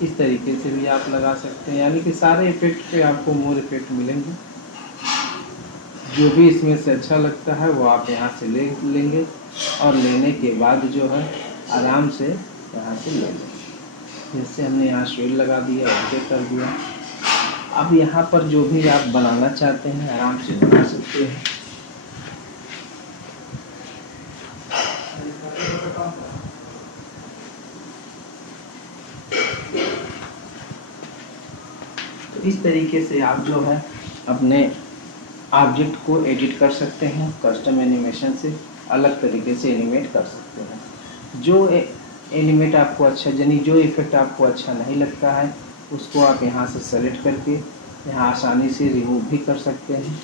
इस तरीके से भी आप लगा सकते हैं, यानी कि सारे इफेक्ट पे आपको मोर इफेक्ट मिलेंगे। जो भी इसमें से अच्छा लगता है वो आप यहाँ से ले लेंगे, और लेने के बाद जो है आराम से यहाँ से ले लें। जैसे हमने यहाँ शेड लगा दिया, ओके कर दिया। अब यहाँ पर जो भी आप बनाना चाहते हैं आराम से बना सकते हैं। तो इस तरीके से आप जो है अपने ऑब्जेक्ट को एडिट कर सकते हैं। कस्टम एनिमेशन से अलग तरीके से एनिमेट कर सकते हैं। जो एनिमेट आपको अच्छा, यानी जो इफेक्ट आपको अच्छा नहीं लगता है उसको आप यहाँ से सेलेक्ट करके यहाँ आसानी से रिमूव भी कर सकते हैं।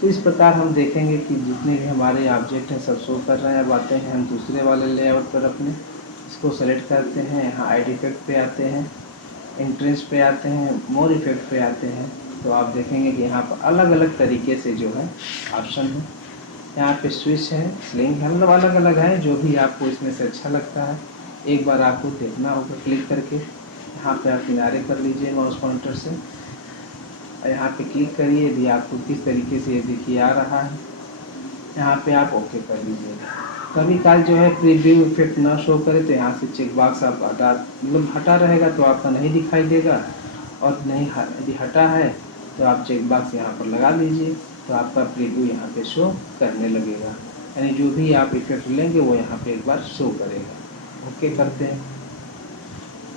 तो इस प्रकार हम देखेंगे कि जितने भी हमारे ऑब्जेक्ट हैं सब शो कर रहे हैं। अब आते हैं हम दूसरे वाले लेआउट पर, अपने इसको सेलेक्ट करते हैं, यहाँ ऐड इफेक्ट पे आते हैं, एंट्रेंस पे आते हैं, मोर इफेक्ट पे आते हैं। तो आप देखेंगे कि यहाँ पर अलग अलग तरीके से जो है ऑप्शन है। यहाँ पे स्विच है, स्लिंग है, मतलब अलग अलग है। जो भी आपको इसमें से अच्छा लगता है एक बार आपको देखना होगा। क्लिक करके यहाँ पे आप किनारे कर लीजिए माउस पॉइंटर से, यहाँ पे क्लिक करिए। यदि आपको किस तरीके से ये देखिए आ रहा है, यहाँ पे आप ओके कर लीजिएगा। कभी काल जो है प्रीव्यू इफेक्ट ना शो करे तो यहाँ से चेक बॉक्स आप हटा रहेगा तो आपका नहीं दिखाई देगा, और नहीं यदि हटा है तो आप चेक बॉक्स यहाँ पर लगा लीजिए, तो आपका प्रीव्यू यहाँ पे शो करने लगेगा। यानी जो भी आप इफेक्ट लेंगे वो यहाँ पे एक बार शो करेगा। ओके करते हैं,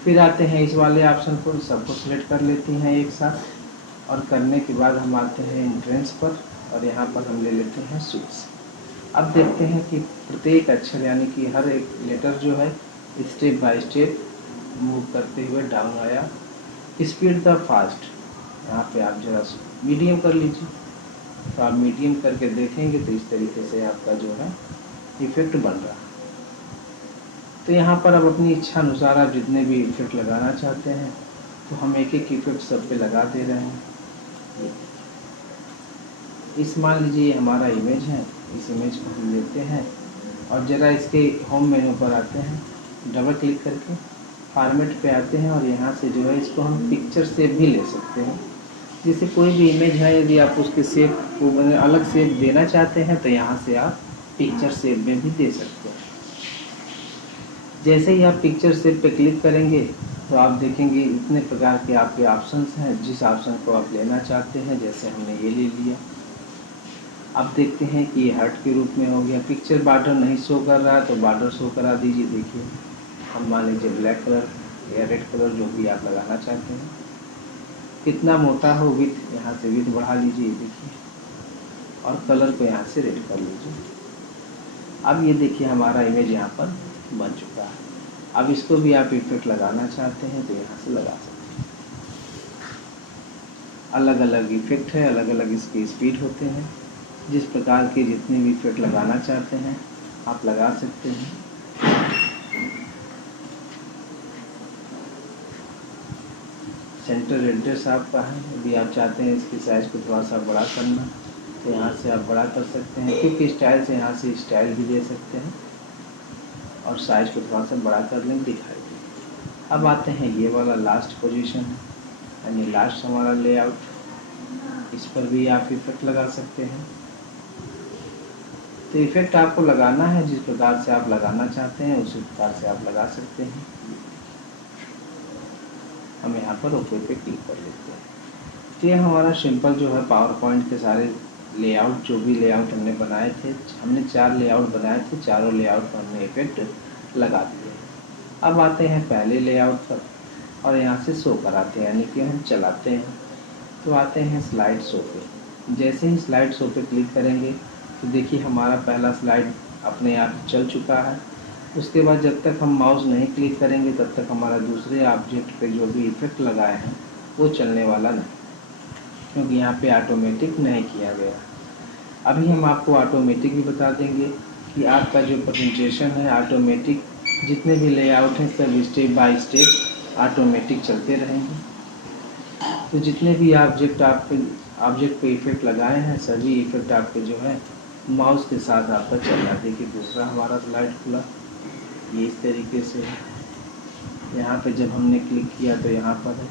फिर आते हैं इस वाले ऑप्शन को, सबको सिलेक्ट कर लेती हैं एक साथ, और करने के बाद हम आते हैं एंट्रेंस पर, और यहाँ पर हम ले लेते हैं स्विच। अब देखते हैं कि प्रत्येक अक्षर यानी कि हर एक लेटर जो है स्टेप बाय स्टेप मूव करते हुए डाउन आया। स्पीड द फास्ट, यहाँ पे आप जरा मीडियम कर लीजिए, तो आप मीडियम करके देखेंगे तो इस तरीके से आपका जो है इफेक्ट बन रहा है। तो यहाँ पर अब अपनी इच्छा अनुसार आप जितने भी इफेक्ट लगाना चाहते हैं, तो हम एक एक इफेक्ट सब पे लगा दे रहे हैं। इस मान लीजिए ये हमारा इमेज है, इस इमेज को हम लेते हैं और ज़रा इसके होम मेनू पर आते हैं, डबल क्लिक करके फॉर्मेट पे आते हैं और यहाँ से जो है इसको हम पिक्चर शेप भी ले सकते हैं। जैसे कोई भी इमेज है, यदि आप उसके शेप को अलग शेप देना चाहते हैं तो यहाँ से आप पिक्चर शेप में भी दे सकते हैं। जैसे ही आप पिक्चर शेप पे क्लिक करेंगे तो आप देखेंगे इतने प्रकार के आपके ऑप्शंस हैं, जिस ऑप्शन को आप लेना चाहते हैं। जैसे हमने ये ले लिया, आप देखते हैं कि ये हार्ट के रूप में हो गया। पिक्चर बॉर्डर नहीं शो कर रहा है तो बॉर्डर शो करा दीजिए। देखिए हम मान लीजिए ब्लैक कलर या रेड कलर जो भी आप लगाना चाहते हैं। कितना मोटा हो विथ, यहाँ से विथ बढ़ा लीजिए देखिए, और कलर को यहाँ से रेड कर लीजिए। अब ये देखिए हमारा इमेज यहाँ पर बन चुका है। अब इसको भी आप इफेक्ट लगाना चाहते हैं तो यहाँ से लगा सकते हैं। अलग अलग इफेक्ट है, अलग अलग इसके स्पीड होते हैं। जिस प्रकार के जितने भी इफेक्ट लगाना चाहते हैं आप लगा सकते हैं। सेंटर एड्रेस आपका है, यदि आप चाहते हैं इसकी साइज़ को थोड़ा सा बड़ा करना तो यहाँ से आप बड़ा कर सकते हैं। क्योंकि स्टाइल से यहाँ से स्टाइल भी दे सकते हैं और साइज़ को थोड़ा सा बड़ा कर लेंगे, दिखाई दें। अब आते हैं ये वाला लास्ट पोजीशन है, यानी लास्ट हमारा लेआउट। इस पर भी आप इफेक्ट लगा सकते हैं। तो इफेक्ट आपको लगाना है, जिस प्रकार से आप लगाना चाहते हैं उसी प्रकार से आप लगा सकते हैं। हम यहाँ पर ओके पे क्लिक कर लेते हैं। तो ये हमारा सिंपल जो है पावर पॉइंट के सारे लेआउट, जो भी लेआउट हमने बनाए थे, हमने 4 लेआउट बनाए थे, चारों लेआउट पर हमने इफेक्ट लगा दिए। अब आते हैं पहले लेआउट पर और यहाँ से शो कराते हैं, यानी कि हम चलाते हैं। तो आते हैं स्लाइड शो पे। जैसे ही स्लाइड शो पे क्लिक करेंगे तो देखिए हमारा पहला स्लाइड अपने आप चल चुका है। उसके बाद जब तक हम माउस नहीं क्लिक करेंगे तब तक हमारा दूसरे ऑब्जेक्ट पे जो भी इफेक्ट लगाए हैं वो चलने वाला नहीं, क्योंकि यहाँ पे ऑटोमेटिक नहीं किया गया। अभी हम आपको ऑटोमेटिक भी बता देंगे कि आपका जो प्रेजेंटेशन है ऑटोमेटिक, जितने भी लेआउट हैं सब स्टेप बाय स्टेप ऑटोमेटिक चलते रहेंगे। तो जितने भी ऑब्जेक्ट पे इफेक्ट लगाए हैं सभी इफेक्ट आपके जो है माउस के साथ आपका चलना। देखिए दूसरा हमारा स्लाइड खुला, ये इस तरीके से है। यहाँ पे जब हमने क्लिक किया तो यहाँ पर है।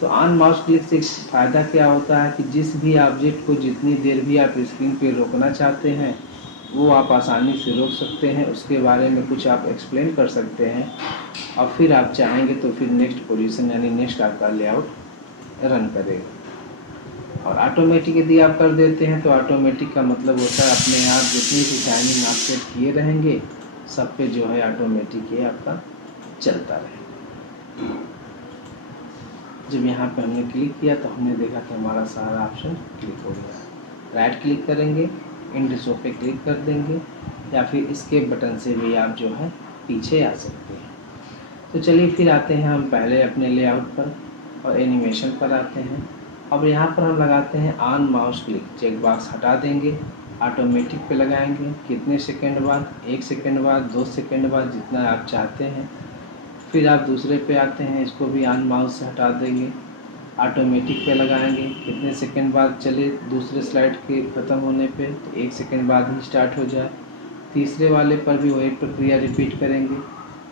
तो ऑन माउस क्लिक से फ़ायदा क्या होता है कि जिस भी ऑब्जेक्ट को जितनी देर भी आप स्क्रीन पे रोकना चाहते हैं वो आप आसानी से रोक सकते हैं। उसके बारे में कुछ आप एक्सप्लेन कर सकते हैं और फिर आप चाहेंगे तो फिर नेक्स्ट पोजीशन यानी नेक्स्ट आपका लेआउट रन करेगा। और ऑटोमेटिक यदि आप कर देते हैं तो ऑटोमेटिक का मतलब होता है अपने आप जितनी भी टाइमिंग आप सेट किए रहेंगे सब पे जो है ऑटोमेटिक ये आपका चलता रहेगा। जब यहाँ पे हमने क्लिक किया तो हमने देखा कि हमारा सारा ऑप्शन क्लिक हो गया। राइट क्लिक करेंगे, एंड शो पे क्लिक कर देंगे या फिर एस्केप बटन से भी आप जो है पीछे आ सकते हैं। तो चलिए फिर आते हैं हम पहले अपने लेआउट पर और एनिमेशन पर आते हैं। अब यहाँ पर हम लगाते हैं on mouse click, check box हटा देंगे, ऑटोमेटिक पे लगाएंगे। कितने सेकंड बाद, 1 सेकंड बाद, 2 सेकंड बाद, जितना आप चाहते हैं। फिर आप दूसरे पे आते हैं, इसको भी ऑन माउस से हटा देंगे, ऑटोमेटिक पे लगाएंगे। कितने सेकंड बाद चले दूसरे स्लाइड के ख़त्म होने पे, तो 1 सेकंड बाद ही स्टार्ट हो जाए। तीसरे वाले पर भी वही प्रक्रिया रिपीट करेंगे।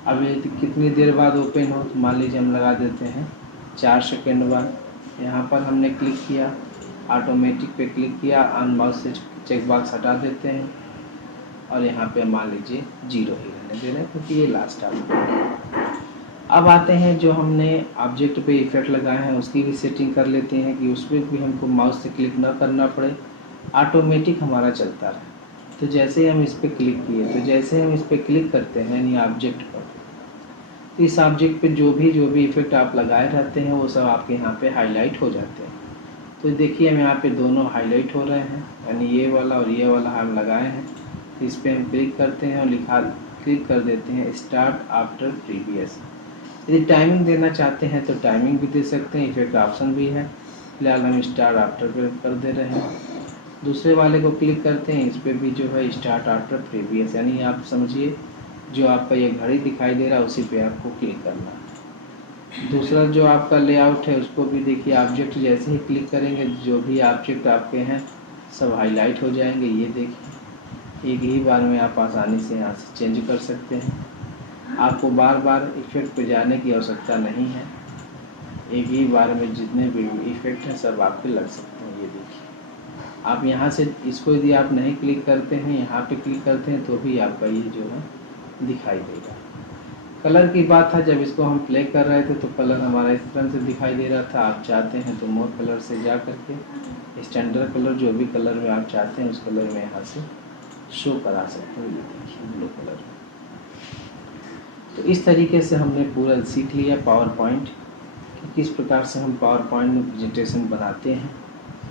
अब यदि कितनी देर बाद ओपन हो तो मान लीजिए हम लगा देते हैं 4 सेकंड बाद। यहाँ पर हमने क्लिक किया, ऑटोमेटिक पे क्लिक किया, ऑन माउस से चेक बॉक्स हटा देते हैं और यहाँ पे मान लीजिए 0 ही रहने दे रहे हैं क्योंकि ये लास्ट ऑप्शन। अब आते हैं जो हमने ऑब्जेक्ट पे इफेक्ट लगाए हैं उसकी भी सेटिंग कर लेते हैं कि उस पर भी हमको माउस से क्लिक ना करना पड़े, ऑटोमेटिक हमारा चलता रहे। तो जैसे ही हम इस पर क्लिक किए तो जैसे हम इस पर क्लिक करते हैं यानी ऑब्जेक्ट पर, तो इस ऑब्जेक्ट पे जो भी इफेक्ट आप लगाए रहते हैं वो सब आपके यहाँ पे हाईलाइट हो जाते हैं। तो देखिए हम यहाँ पे दोनों हाईलाइट हो रहे हैं, यानी ये वाला और ये वाला हम लगाए हैं। तो इस पर हम क्लिक करते हैं और क्लिक कर देते हैं स्टार्ट आफ्टर प्रीवियस। यदि टाइमिंग देना चाहते हैं तो टाइमिंग भी दे सकते हैं, इफेक्ट ऑप्शन भी है। फिलहाल हम स्टार्ट आफ्टर पे कर दे रहे हैं। दूसरे वाले को क्लिक करते हैं, इस पर भी जो है स्टार्ट आफ्टर प्रीवियस, यानी आप समझिए जो आपका ये घड़ी दिखाई दे रहा है उसी पे आपको क्लिक करना है। दूसरा जो आपका लेआउट है उसको भी देखिए, ऑब्जेक्ट जैसे ही क्लिक करेंगे जो भी ऑब्जेक्ट आपके हैं सब हाईलाइट हो जाएंगे। ये देखिए, एक ही बार में आप आसानी से यहाँ से चेंज कर सकते हैं। आपको बार बार इफ़ेक्ट पे जाने की आवश्यकता नहीं है, एक ही बार में जितने भी इफ़ेक्ट हैं सब आपके लग सकते हैं। ये देखिए, आप यहाँ से इसको यदि आप नहीं क्लिक करते हैं, यहाँ पे क्लिक करते हैं तो भी आपका ये जो है दिखाई देगा। कलर की बात था, जब इसको हम प्ले कर रहे थे तो कलर हमारा इस तरह से दिखाई दे रहा था। आप चाहते हैं तो मोर कलर से जा करके स्टैंडर्ड कलर, जो भी कलर में आप चाहते हैं उस कलर में यहाँ से शो करा सकते हैं। ये देखिए, ब्लू कलर। तो इस तरीके से हमने पूरा सीख लिया पावर पॉइंट कि किस प्रकार से हम पावर पॉइंट में प्रेजेंटेशन बनाते हैं,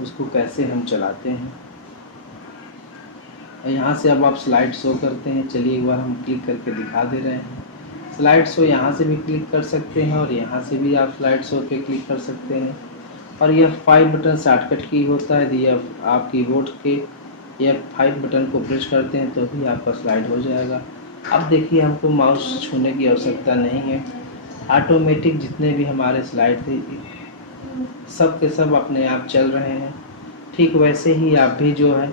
उसको कैसे हम चलाते हैं। यहाँ से अब आप स्लाइड शो करते हैं। चलिए एक बार हम क्लिक करके दिखा दे रहे हैं। स्लाइड शो यहाँ से भी क्लिक कर सकते हैं और यहाँ से भी आप स्लाइड शो पे क्लिक कर सकते हैं। और यह 5 बटन शॉर्टकट की होता है। यदि आप कीबोर्ड के यह 5 बटन को प्रेस करते हैं तो भी आपका स्लाइड हो जाएगा। अब देखिए, हमको माउस छूने की आवश्यकता नहीं है। ऑटोमेटिक जितने भी हमारे स्लाइड थे सब के सब अपने आप चल रहे हैं। ठीक वैसे ही आप भी जो है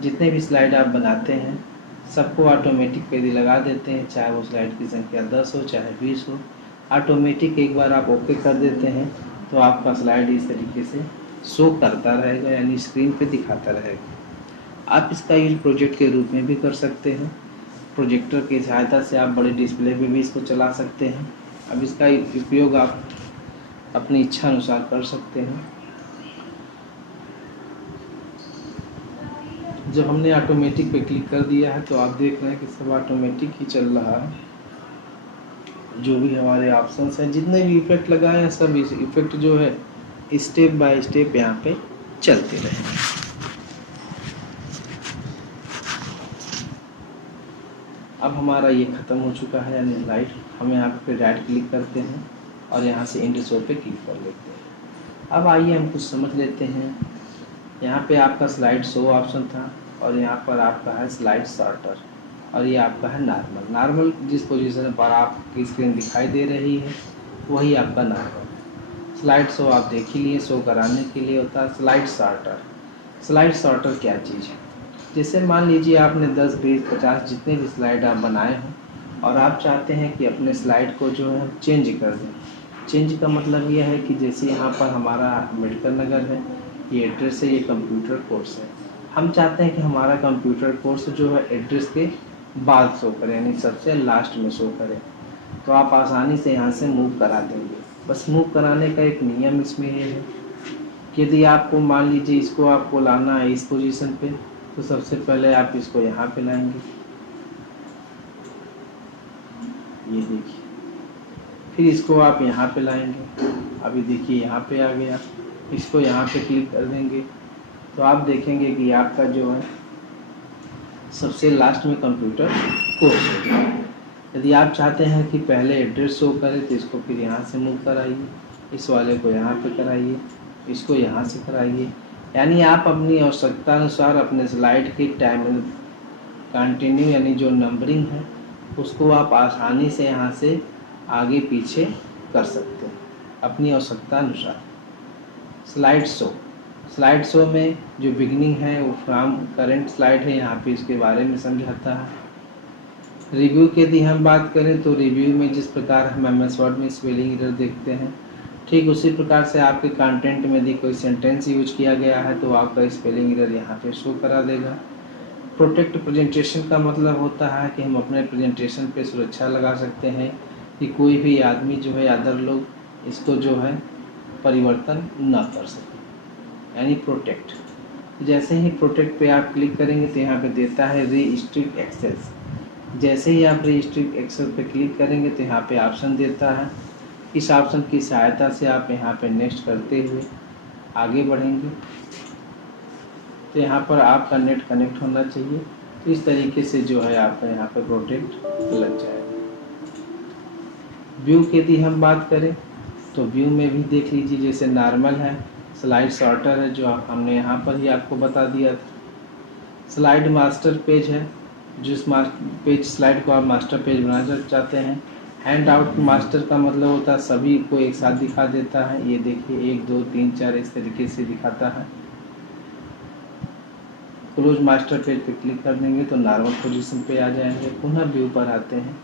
जितने भी स्लाइड आप बनाते हैं सबको ऑटोमेटिक पे लगा देते हैं, चाहे वो स्लाइड की संख्या 10 हो चाहे 20 हो। ऑटोमेटिक एक बार आप ओके कर देते हैं तो आपका स्लाइड इस तरीके से शो करता रहेगा, यानी स्क्रीन पे दिखाता रहेगा। आप इसका यूज प्रोजेक्ट के रूप में भी कर सकते हैं। प्रोजेक्टर की सहायता से आप बड़े डिस्प्ले पे भी इसको चला सकते हैं। अब इसका उपयोग आप अपनी इच्छा अनुसार कर सकते हैं। जब हमने ऑटोमेटिक पे क्लिक कर दिया है तो आप देख रहे हैं कि सब ऑटोमेटिक ही चल रहा है। जो भी हमारे ऑप्शंस हैं, जितने भी इफेक्ट लगाए हैं, सब इफेक्ट जो है स्टेप बाय स्टेप यहाँ पे चलते रहेंगे। अब हमारा ये ख़त्म हो चुका है, यानी लाइट। हम यहाँ पे राइट क्लिक करते हैं और यहाँ से एंड शो पे क्लिक कर लेते हैं। अब आइए हम कुछ समझ लेते हैं। यहाँ पे आपका स्लाइड शो ऑप्शन था और यहाँ पर आपका है स्लाइड सॉर्टर और ये आपका है नॉर्मल। नॉर्मल जिस पोजीशन पर आपकी स्क्रीन दिखाई दे रही है वही आपका नॉर्मल। स्लाइड शो आप देख ही लिए, शो कराने के लिए होता है स्लाइड सॉर्टर। स्लाइड सॉर्टर क्या चीज़ है? जैसे मान लीजिए आपने 10, 20, 50 जितने भी स्लाइड आप बनाए हों और आप चाहते हैं कि अपने स्लाइड को जो है चेंज कर दें। चेंज का मतलब यह है कि जैसे यहाँ पर हमारा अम्बेडकर नगर है, ये एड्रेस है, ये कंप्यूटर कोर्स है। हम चाहते हैं कि हमारा कंप्यूटर कोर्स जो है एड्रेस के बाद शो करे, यानी सबसे लास्ट में शो करे। तो आप आसानी से यहाँ से मूव करा देंगे। बस मूव कराने का एक नियम इसमें ये है कि यदि आपको मान लीजिए इसको आपको लाना है इस पोजीशन पे, तो सबसे पहले आप इसको यहाँ पे लाएंगे। ये देखिए, फिर इसको आप यहाँ पे लाएंगे। अभी देखिए यहाँ पे आ गया। इसको यहाँ पे क्लिक कर देंगे तो आप देखेंगे कि आपका जो है सबसे लास्ट में कंप्यूटर कोर्स हो गया। यदि आप चाहते हैं कि पहले एड्रेस शो करे तो इसको फिर यहाँ से मूव कराइए, इस वाले को यहाँ पे कराइए, इसको यहाँ से कराइए। यानी आप अपनी आवश्यकता अनुसार अपने स्लाइड की टाइम कंटिन्यू यानी जो नंबरिंग है उसको आप आसानी से यहाँ से आगे पीछे कर सकते हैं अपनी आवश्यकता अनुसार। स्लाइड शो में जो बिगनिंग है वो फ्रॉम करंट स्लाइड है, यहाँ पे इसके बारे में समझाता है। रिव्यू की यदि हम बात करें तो रिव्यू में जिस प्रकार हम MS वर्ड में स्पेलिंग एरर देखते हैं, ठीक उसी प्रकार से आपके कंटेंट में यदि कोई सेंटेंस यूज किया गया है तो आपका स्पेलिंग एरर यहाँ पे शो करा देगा। प्रोटेक्ट प्रेजेंटेशन का मतलब होता है कि हम अपने प्रेजेंटेशन पे सुरक्षा लगा सकते हैं कि कोई भी आदमी जो है अदर लोग इसको जो है परिवर्तन न कर सकें, यानी प्रोटेक्ट। जैसे ही प्रोटेक्ट पे आप क्लिक करेंगे तो यहाँ पे देता है रिस्ट्रिक्ट एक्सेस। जैसे ही आप रिस्ट्रिक्ट एक्सेस पे क्लिक करेंगे तो यहाँ पे ऑप्शन देता है। इस ऑप्शन की सहायता से आप यहाँ पे नेक्स्ट करते हुए आगे बढ़ेंगे तो यहाँ पर आपका नेट कनेक्ट होना चाहिए। तो इस तरीके से जो है आपका यहाँ पर प्रोटेक्ट लग जाएगा। व्यू की यदि हम बात करें तो व्यू में भी देख लीजिए, जैसे नॉर्मल है, स्लाइड सॉर्टर है जो हमने यहाँ पर ही आपको बता दिया था। स्लाइड मास्टर पेज है, जिस पेज स्लाइड को आप मास्टर पेज बनाना चाहते हैं। हैंड आउट मास्टर का मतलब होता है सभी को एक साथ दिखा देता है। ये देखिए 1, 2, 3, 4 इस तरीके से दिखाता है। क्लोज मास्टर पेज पे क्लिक कर देंगे तो नॉर्मल पोजीशन पे आ जाएंगे। पुनः व्यू पर आते हैं।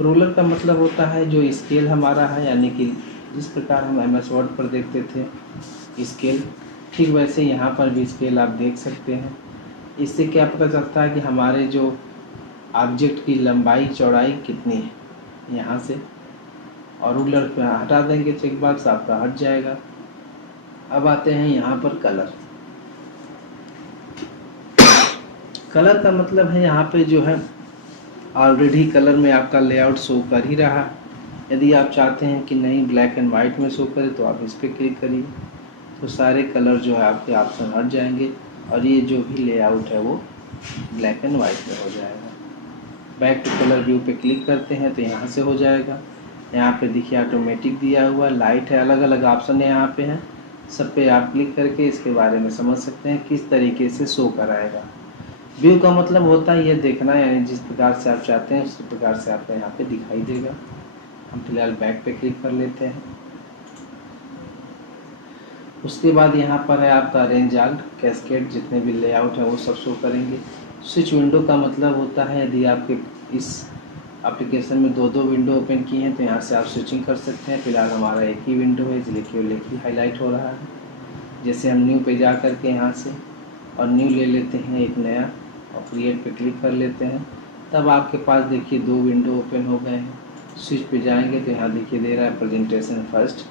रूलर का मतलब होता है जो स्केल हमारा है, यानी कि जिस प्रकार हम MS वर्ड पर देखते थे स्केल, ठीक वैसे यहाँ पर भी स्केल आप देख सकते हैं। इससे क्या पता चलता है कि हमारे जो ऑब्जेक्ट की लंबाई चौड़ाई कितनी है यहाँ से, और रूलर पे हटा देंगे चेक बॉक्स आपका हट जाएगा। अब आते हैं यहाँ पर कलर। कलर का मतलब है यहाँ पे जो है ऑलरेडी कलर में आपका लेआउट शो कर ही रहा। यदि आप चाहते हैं कि नहीं ब्लैक एंड वाइट में शो करे तो आप इस पर क्लिक करिए, तो सारे कलर जो है आपके ऑप्शन हट जाएंगे और ये जो भी लेआउट है वो ब्लैक एंड वाइट में हो जाएगा। बैक टू कलर व्यू पे क्लिक करते हैं तो यहाँ से हो जाएगा। यहाँ पे देखिए ऑटोमेटिक दिया हुआ लाइट है, अलग अलग ऑप्शन है यहाँ पे हैं, सब पे आप क्लिक करके इसके बारे में समझ सकते हैं किस तरीके से शो कराएगा। व्यू का मतलब होता है ये देखना, यानी जिस प्रकार से आप चाहते हैं उस प्रकार से आपको यहाँ पे दिखाई देगा। हम फिलहाल बैक पे क्लिक कर लेते हैं। उसके बाद यहाँ पर है आपका अरेंज ऑल, कैस्केड, जितने भी लेआउट है वो सब शो करेंगे। स्विच विंडो का मतलब होता है यदि आपके इस एप्लीकेशन में दो विंडो ओपन की हैं तो यहाँ से आप स्विचिंग कर सकते हैं। फिलहाल हमारा एक ही विंडो है इसलिए केवल एक ही हाईलाइट हो रहा है। जैसे हम न्यू पे जा करके यहाँ से और न्यू ले लेते हैं एक नया और क्रिएट पे क्लिक कर लेते हैं, तब आपके पास देखिए दो विंडो ओपन हो गए हैं। स्विच पे जाएंगे तो यहाँ देखिए दे रहा है प्रेजेंटेशन फर्स्ट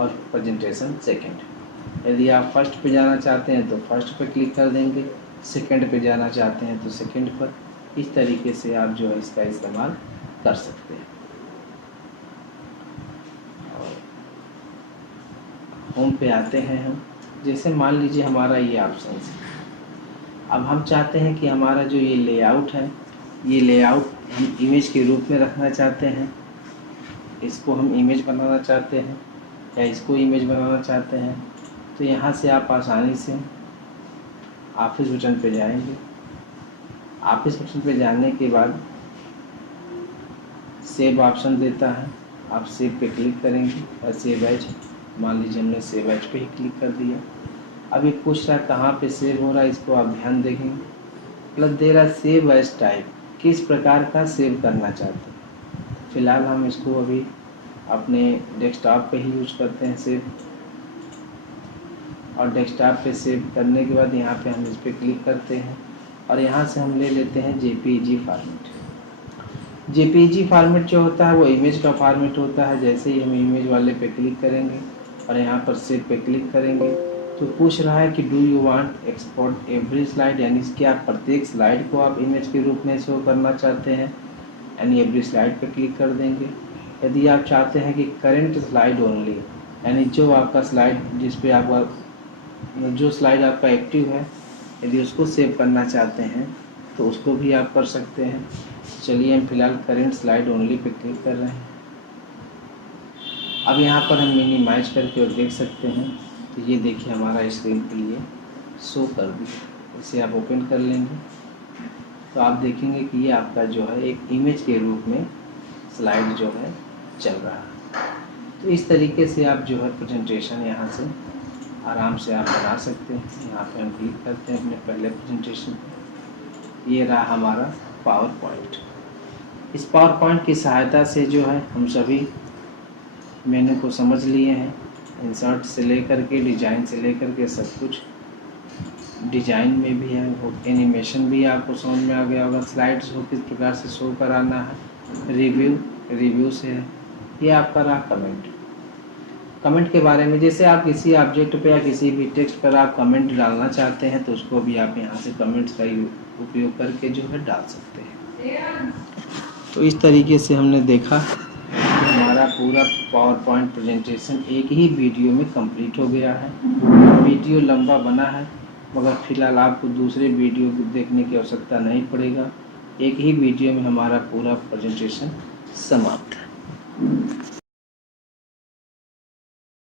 और प्रेजेंटेशन सेकंड। यदि आप फर्स्ट पे जाना चाहते हैं तो फर्स्ट पे क्लिक कर देंगे, सेकंड पे जाना चाहते हैं तो सेकंड पर। इस तरीके से आप जो है इसका इस्तेमाल कर सकते हैं। होम पे आते हैं हम। जैसे मान लीजिए हमारा ये ऑप्शन है, अब हम चाहते हैं कि हमारा जो ये लेआउट है, ये लेआउट हम इमेज के रूप में रखना चाहते हैं, इसको हम इमेज बनाना चाहते हैं या इसको इमेज बनाना चाहते हैं, तो यहाँ से आप आसानी से ऑफिस बटन पे जाएंगे। ऑफिस बटन पे जाने के बाद सेव ऑप्शन देता है, आप सेव पे क्लिक करेंगे और सेव एज, मान लीजिए हमने सेव एज पे ही क्लिक कर दिया। अब ये पूछ रहा है कहाँ पे सेव हो रहा है, इसको आप ध्यान देखेंगे। प्लस दे रहा है सेव एज टाइप, किस प्रकार का सेव करना चाहते हैं। फिलहाल हम इसको अभी अपने डेस्कटॉप पे ही यूज करते हैं सेव, और डेस्कटॉप पे सेव करने के बाद यहाँ पे हम इस पर क्लिक करते हैं और यहाँ से हम ले लेते हैं JPEG फॉर्मेट। JPEG फॉर्मेट जो होता है वो इमेज का फॉर्मेट होता है। जैसे ही हम इमेज वाले पे क्लिक करेंगे और यहाँ पर सेव पे क्लिक करेंगे तो पूछ रहा है कि do you want export every slide, यानी कि आप प्रत्येक स्लाइड को आप इमेज के रूप में शो करना चाहते हैं, यानी एवरी स्लाइड पे क्लिक कर देंगे। यदि आप चाहते हैं कि करेंट स्लाइड ओनली, यानी जो आपका स्लाइड जिस पे आपका जो स्लाइड आपका एक्टिव है, यदि उसको सेव करना चाहते हैं तो उसको भी आप कर सकते हैं। चलिए हम फिलहाल current slide only pay click कर रहे हैं। अब यहाँ पर हम मिनिमाइज करके और देख सकते हैं, तो ये देखिए हमारा स्क्रीन के लिए शो कर दिया। इसे आप ओपन कर लेंगे तो आप देखेंगे कि ये आपका जो है एक इमेज के रूप में स्लाइड जो है चल रहा है। तो इस तरीके से आप जो है प्रेजेंटेशन यहाँ से आराम से आप बना सकते हैं। यहाँ पे हम क्लिक करते हैं अपने पहले प्रेजेंटेशन पे। ये रहा हमारा पावर पॉइंट। इस पावर पॉइंट की सहायता से जो है हम सभी मेनू को समझ लिए हैं, इंसर्ट से लेकर के डिजाइन से लेकर के सब कुछ। डिजाइन में भी है वो, एनिमेशन भी आपको समझ में आ गया होगा, स्लाइड्स को किस प्रकार से शो कराना है, रिव्यू से है। ये आपका रहा कमेंट के बारे में। जैसे आप किसी ऑब्जेक्ट पे या किसी भी टेक्स्ट पर आप कमेंट डालना चाहते हैं तो उसको भी आप यहाँ से कमेंट्स का उपयोग करके जो है डाल सकते हैं। तो इस तरीके से हमने देखा कि हमारा पूरा पावर पॉइंट प्रेजेंटेशन एक ही वीडियो में कंप्लीट हो गया है। वीडियो लंबा बना है मगर फिलहाल आपको दूसरे वीडियो देखने की आवश्यकता नहीं पड़ेगा, एक ही वीडियो में हमारा पूरा प्रेजेंटेशन समाप्त है।